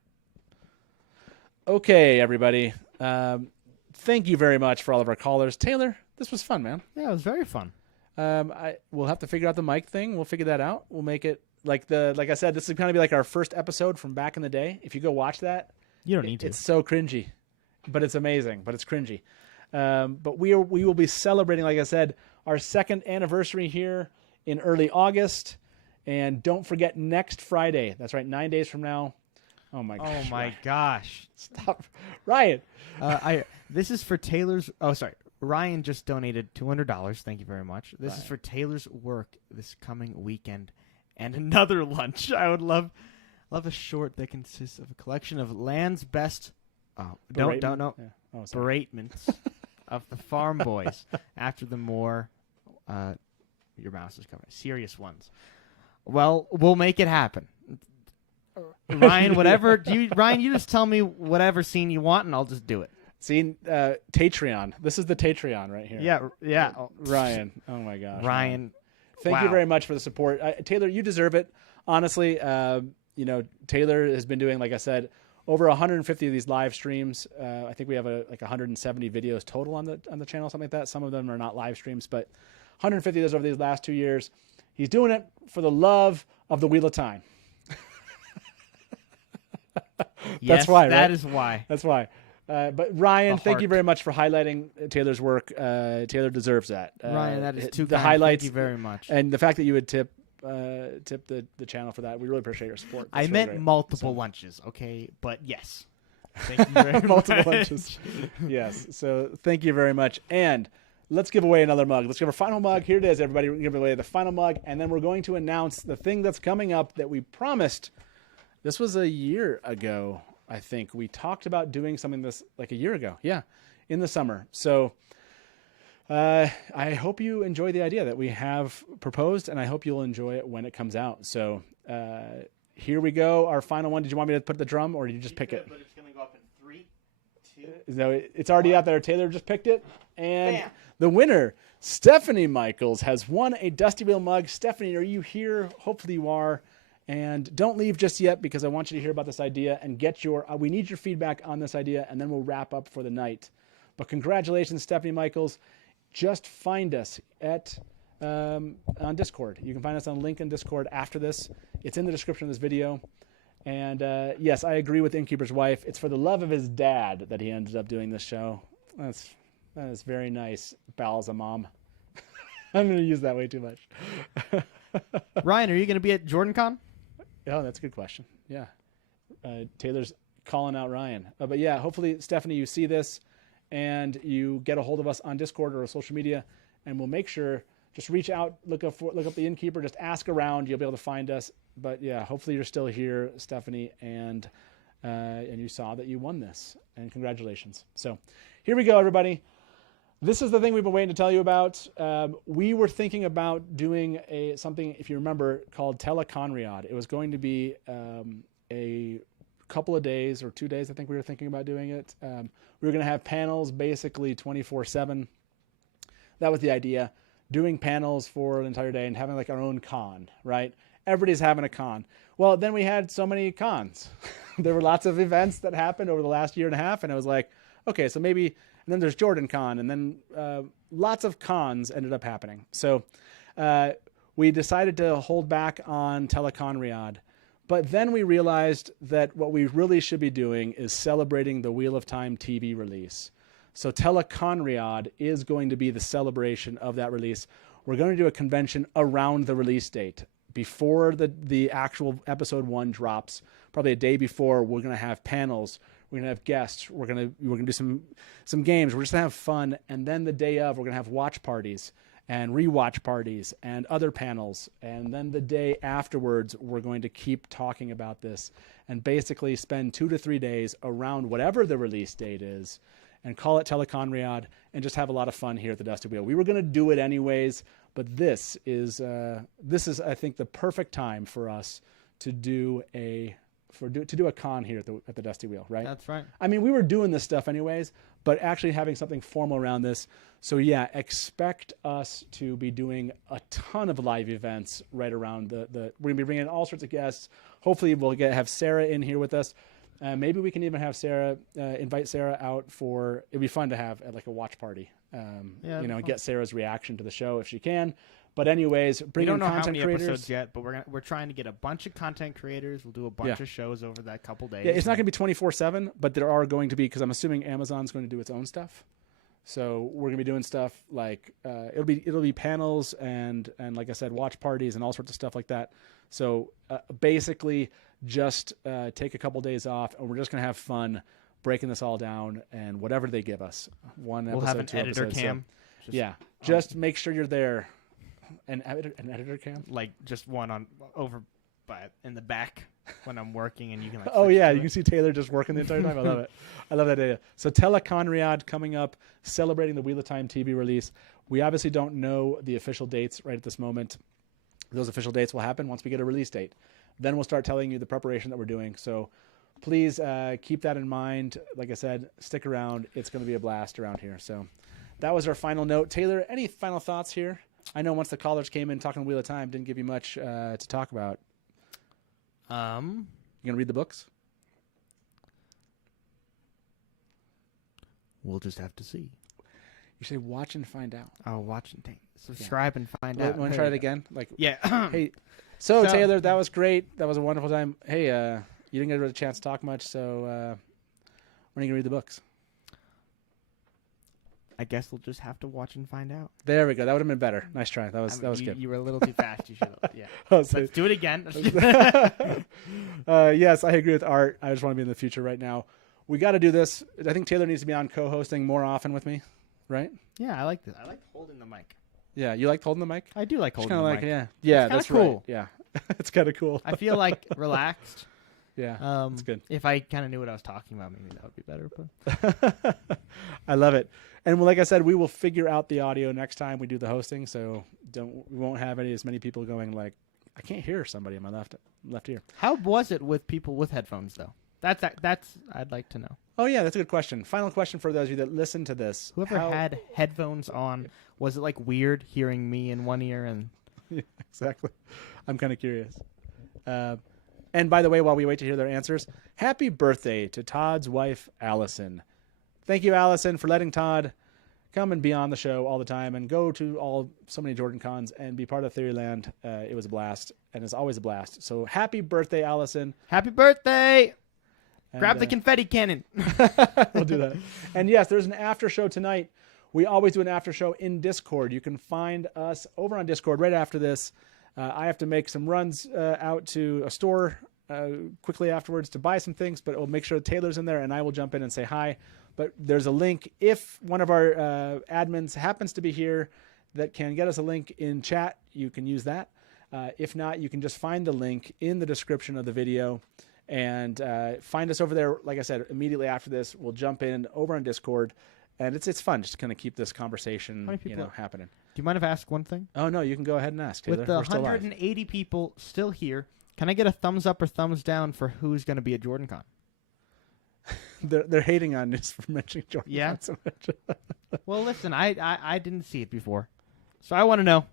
Okay, everybody. Thank you very much for all of our callers. Taylor, this was fun, man. Yeah, it was very fun. We'll have to figure out the mic thing. We'll figure that out. We'll make it like I said, this is going to be like our first episode from back in the day. If you go watch that, you don't need to. It's so cringy, but it's amazing. But it's cringy. But we will be celebrating, like I said, our 2nd anniversary here in early August. And don't forget next Friday. That's right, 9 days from now. Oh my gosh. Oh my gosh. Stop. Ryan. This is for Taylor's. Oh, sorry. Ryan just donated $200. Thank you very much. This is for Taylor's work this coming weekend and another lunch. I would love a short that consists of a collection of land's best. Oh, don't know. Yeah. Oh, sorry. Beratements of the farm boys after the more. Your mouse is coming. Serious ones. Well, we'll make it happen. Ryan, whatever. Ryan, you just tell me whatever scene you want, and I'll just do it. Scene Tatreon. This is the Tatreon right here. Yeah. Ryan. Oh my gosh. Ryan. Thank you very much for the support, Taylor. You deserve it. Honestly, Taylor has been doing, like I said, over 150 of these live streams. I think we have like 170 videos total on the channel, something like that. Some of them are not live streams, but 150 of those over these last 2 years. He's doing it for the love of the Wheel of Time. That's why. That is why. That's why. But Ryan, thank you very much for highlighting Taylor's work. Taylor deserves that. Ryan, that is too the kind. Highlights. Thank you very much. And the fact that you would tip the channel for that, we really appreciate your support. I meant multiple lunches, okay? But yes. Thank you very much. Multiple lunches. Yes. So thank you very much. And let's give away another mug. Let's give our final mug. Here it is, everybody. We're going to give away the final mug, and then we're going to announce the thing that's coming up that we promised. This was a year ago, I think. We talked about doing something this like a year ago. Yeah, in the summer. So I hope you enjoy the idea that we have proposed, and I hope you'll enjoy it when it comes out. So here we go. Our final one. Did you want me to put the drum, or did you just pick it? But it's going to go up in 3, 2. No, it's already out there. Taylor just picked it. And Bam. The winner, Stephanie Michaels, has won a Dusty Wheel mug. Stephanie, are you here? Hopefully you are. And don't leave just yet, because I want you to hear about this idea and get your we need your feedback on this idea, and then we'll wrap up for the night. But congratulations, Stephanie Michaels. Just find us at on Discord. You can find us on link in Discord after this. It's in the description of this video. And yes, I agree with Innkeeper's wife. It's for the love of his dad that he ended up doing this show. That is very nice, Balsamom. I'm going to use that way too much. Ryan, are you going to be at JordanCon? Oh, that's a good question. Yeah. Taylor's calling out Ryan. But yeah, hopefully, Stephanie, you see this and you get a hold of us on Discord or social media, and we'll make sure, just reach out, look up the Innkeeper, just ask around. You'll be able to find us. But yeah, hopefully you're still here, Stephanie, and you saw that you won this, and congratulations. So here we go, everybody. This is the thing we've been waiting to tell you about. We were thinking about doing something, if you remember, called TeleCon Riad. It was going to be a couple of days, or 2 days, I think we were thinking about doing it. We were going to have panels basically 24/7. That was the idea, doing panels for an entire day and having like our own con, right? Everybody's having a con. Well, then we had so many cons. There were lots of events that happened over the last year and a half, and I was like, okay, so maybe... And then there's JordanCon, and then lots of cons ended up happening. So we decided to hold back on TeleCon Riad. But then we realized that what we really should be doing is celebrating the Wheel of Time TV release. So TeleCon Riad is going to be the celebration of that release. We're going to do a convention around the release date. Before the actual episode 1 drops, probably a day before, we're going to have panels. We're going to have guests. We're going to do some games. We're just going to have fun. And then the day of, we're going to have watch parties and rewatch parties and other panels. And then the day afterwards, we're going to keep talking about this and basically spend 2 to 3 days around whatever the release date is and call it TeleCon Riad and just have a lot of fun here at the Dusty Wheel. We were going to do it anyways, but this is I think the perfect time for us to do a con here at the Dusty Wheel, right? That's right. I mean, we were doing this stuff anyways, but actually having something formal around this. So yeah, expect us to be doing a ton of live events right around we're going to be bringing in all sorts of guests. Hopefully we'll have Sarah in here with us. Maybe we can even have Sarah, invite Sarah out it'd be fun to have at like a watch party, and get Sarah's reaction to the show if she can. But anyways, bring in content creators. We don't know how many episodes yet, but we're trying to get a bunch of content creators. We'll do a bunch of shows over that couple days. Yeah, it's not going to be 24/7, but there are going to be, because I'm assuming Amazon's going to do its own stuff. So we're going to be doing stuff like it'll be panels and like I said, watch parties and all sorts of stuff like that. So basically, just take a couple days off, and we're just going to have fun. breaking this all down and whatever they give us. One We'll episode, have an 2 editor episodes, cam. Just make sure you're there. An editor cam? Like just one on over in the back when I'm working, and you can like. Oh switch yeah, to you it. can see Taylor just working the entire time. I love it. I love that idea. So TeleCon Riad coming up, celebrating the Wheel of Time TV release. We obviously don't know the official dates right at this moment. Those official dates will happen once we get a release date. Then we'll start telling you the preparation that we're doing. So please keep that in mind. Like I said, stick around. It's going to be a blast around here. So that was our final note. Taylor, any final thoughts here? I know once the callers came in talking Wheel of Time, didn't give you much to talk about. You gonna read the books? We'll just have to see. You say watch and find out. Oh, watch and subscribe and find out. Want to try it again? Like yeah. Hey, so Taylor, that was great. That was a wonderful time. Hey, you didn't get a chance to talk much, so when are you gonna read the books? I guess we'll just have to watch and find out. There we go. That would have been better. Nice try. That was good. You were a little too fast. You should have. Yeah. Let's do it again. Yes, I agree with Art. I just want to be in the future right now. We got to do this. I think Taylor needs to be on co-hosting more often with me, right? Yeah, I like this. I like holding the mic. Yeah, you like holding the mic? I do like holding the mic. Yeah, it's that's cool. Right. Yeah, it's kind of cool. I feel like relaxed. Yeah, it's good. If I kind of knew what I was talking about, maybe that would be better. But I love it. And like I said, we will figure out the audio next time we do the hosting. So we won't have as many people going like, I can't hear somebody in my left ear. How was it with people with headphones though? That's I'd like to know. Oh yeah, that's a good question. Final question for those of you that listen to this. Whoever had headphones on, was it like weird hearing me in one ear and? Yeah, exactly. I'm kind of curious. And by the way, while we wait to hear their answers, happy birthday to Todd's wife, Allison. Thank you, Allison, for letting Todd come and be on the show all the time and go to so many Jordan cons and be part of Theoryland. It was a blast, and it's always a blast. So happy birthday, Allison. Happy birthday! And, grab the confetti cannon. We'll do that. And yes, there's an after show tonight. We always do an after show in Discord. You can find us over on Discord right after this. I have to make some runs out to a store quickly afterwards to buy some things, but we'll make sure Taylor's in there and I will jump in and say hi. But there's a link. If one of our admins happens to be here that can get us a link in chat, you can use that. If not, you can just find the link in the description of the video and find us over there. Like I said, immediately after this, we'll jump in over on Discord. And it's fun just to kind of keep this conversation happening. Do you mind if I ask one thing? Oh, no, you can go ahead and ask, Taylor. With the 180 people still here, can I get a thumbs up or thumbs down for who's going to be at JordanCon? They're hating on us for mentioning JordanCon so much. Well, listen, I didn't see it before, so I want to know.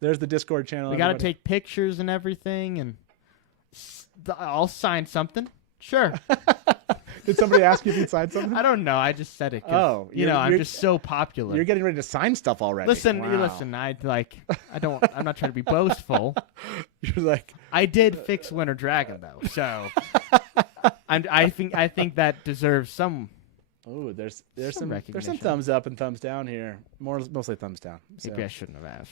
There's the Discord channel. We got to take pictures and everything, and I'll sign something. Sure. Did somebody ask you if you'd sign something? I don't know. I just said it. Oh, I'm just so popular. You're getting ready to sign stuff already. Listen, wow. listen. I'm not trying to be boastful. You're like, I did fix Winter Dragon though, so I think that deserves some. Oh, there's some recognition. thumbs up and thumbs down here. Mostly thumbs down. So. Maybe I shouldn't have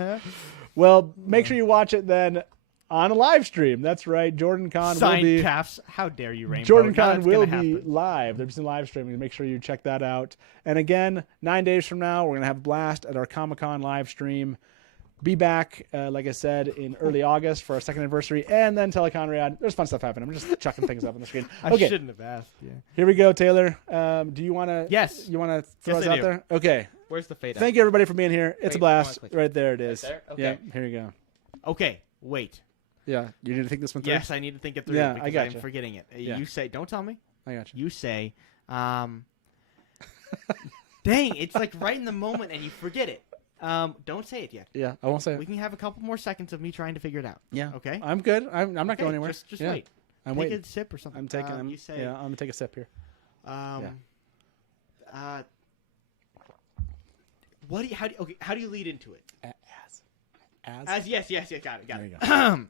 asked. Well, make sure you watch it then. On a live stream. That's right. JordanCon Signed will be... calves. How dare you, Rainbow. JordanCon will be live. There's some live streaming. Make sure you check that out. And again, 9 days from now, we're going to have a blast at our Comic-Con live stream. Be back, like I said, in early August for our second anniversary. And then TeleCon Riad. There's fun stuff happening. I'm just chucking things up on the screen. Okay. I shouldn't have asked. Yeah. Here we go, Taylor. Do you want to... Yes. You want to throw us out there? Okay. Where's the fade? Thank you, everybody, for being here. It's a blast. Right there it is. Right there? Okay. Yeah, here you go. Okay, wait. Yeah, you need to think this one through? Yes, I need to think it through because I got I'm forgetting it. Yeah. You say, don't tell me. I got you. You say, dang, it's like right in the moment and you forget it. Don't say it yet. Yeah, I won't say it. We can have a couple more seconds of me trying to figure it out. Yeah. Okay? I'm good. I'm not going anywhere. Just wait. I'm Take waiting. a sip or something. I'm taking. You say, I'm gonna take a sip here. How do you lead into it? As yes, got it. There you go. I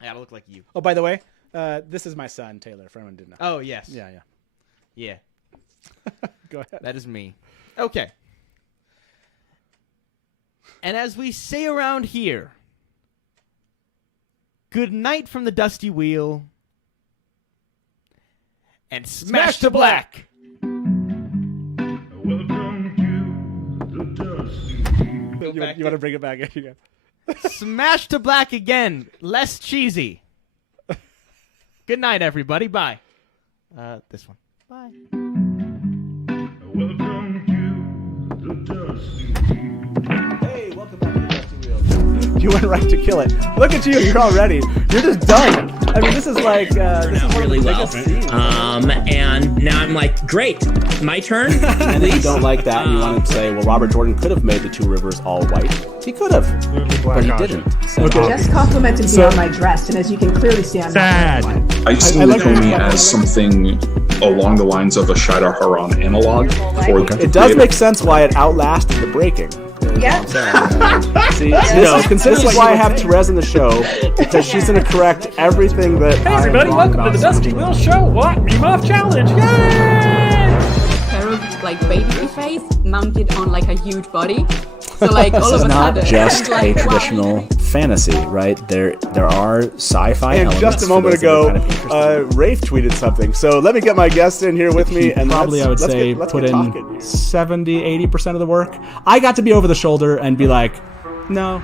gotta look like you. Oh, by the way, this is my son Taylor. For anyone who didn't know. Oh yes. Yeah. Go ahead. That is me. Okay. And as we say around here, good night from the Dusty Wheel, and smash to black. Welcome to the Dusty Wheel. You want to bring it back? You go. Smash to black again. Less cheesy. Good night, everybody. Bye. This one. Bye. Welcome to the Dusty Wheel. Hey, welcome back to the Dusty Wheel. You went right to kill it. Look at you. You're all ready. You're just done. I mean, this is like this is one really of the well. biggest scenes. And now I'm like, great, my turn. And if you don't like that, and you want to say, well, Robert Jordan could have made the two rivers all white. He could have, but he didn't. So Just complimented me on my dress, and as you can clearly see, I'm not one. I see Nakomi as something along the lines of a Shadar Haran analog. It does make sense why it outlasted the breaking. Yeah. See, this is why I have Therese in the show, because she's going to correct everything that. Hey everybody, welcome to the Dusty Wheel Show. What? Meme Off Challenge. Yay! Pair of like baby face mounted on like a huge body. So like all of a sudden, this is not just like, a traditional fantasy, right? There are sci-fi And elements. just a moment for those that ago, are kind of interested. Rafe tweeted something. So let me get my guest in here with me, and probably I would say put in 70-80% of the work. I got to be over the shoulder and be like, no,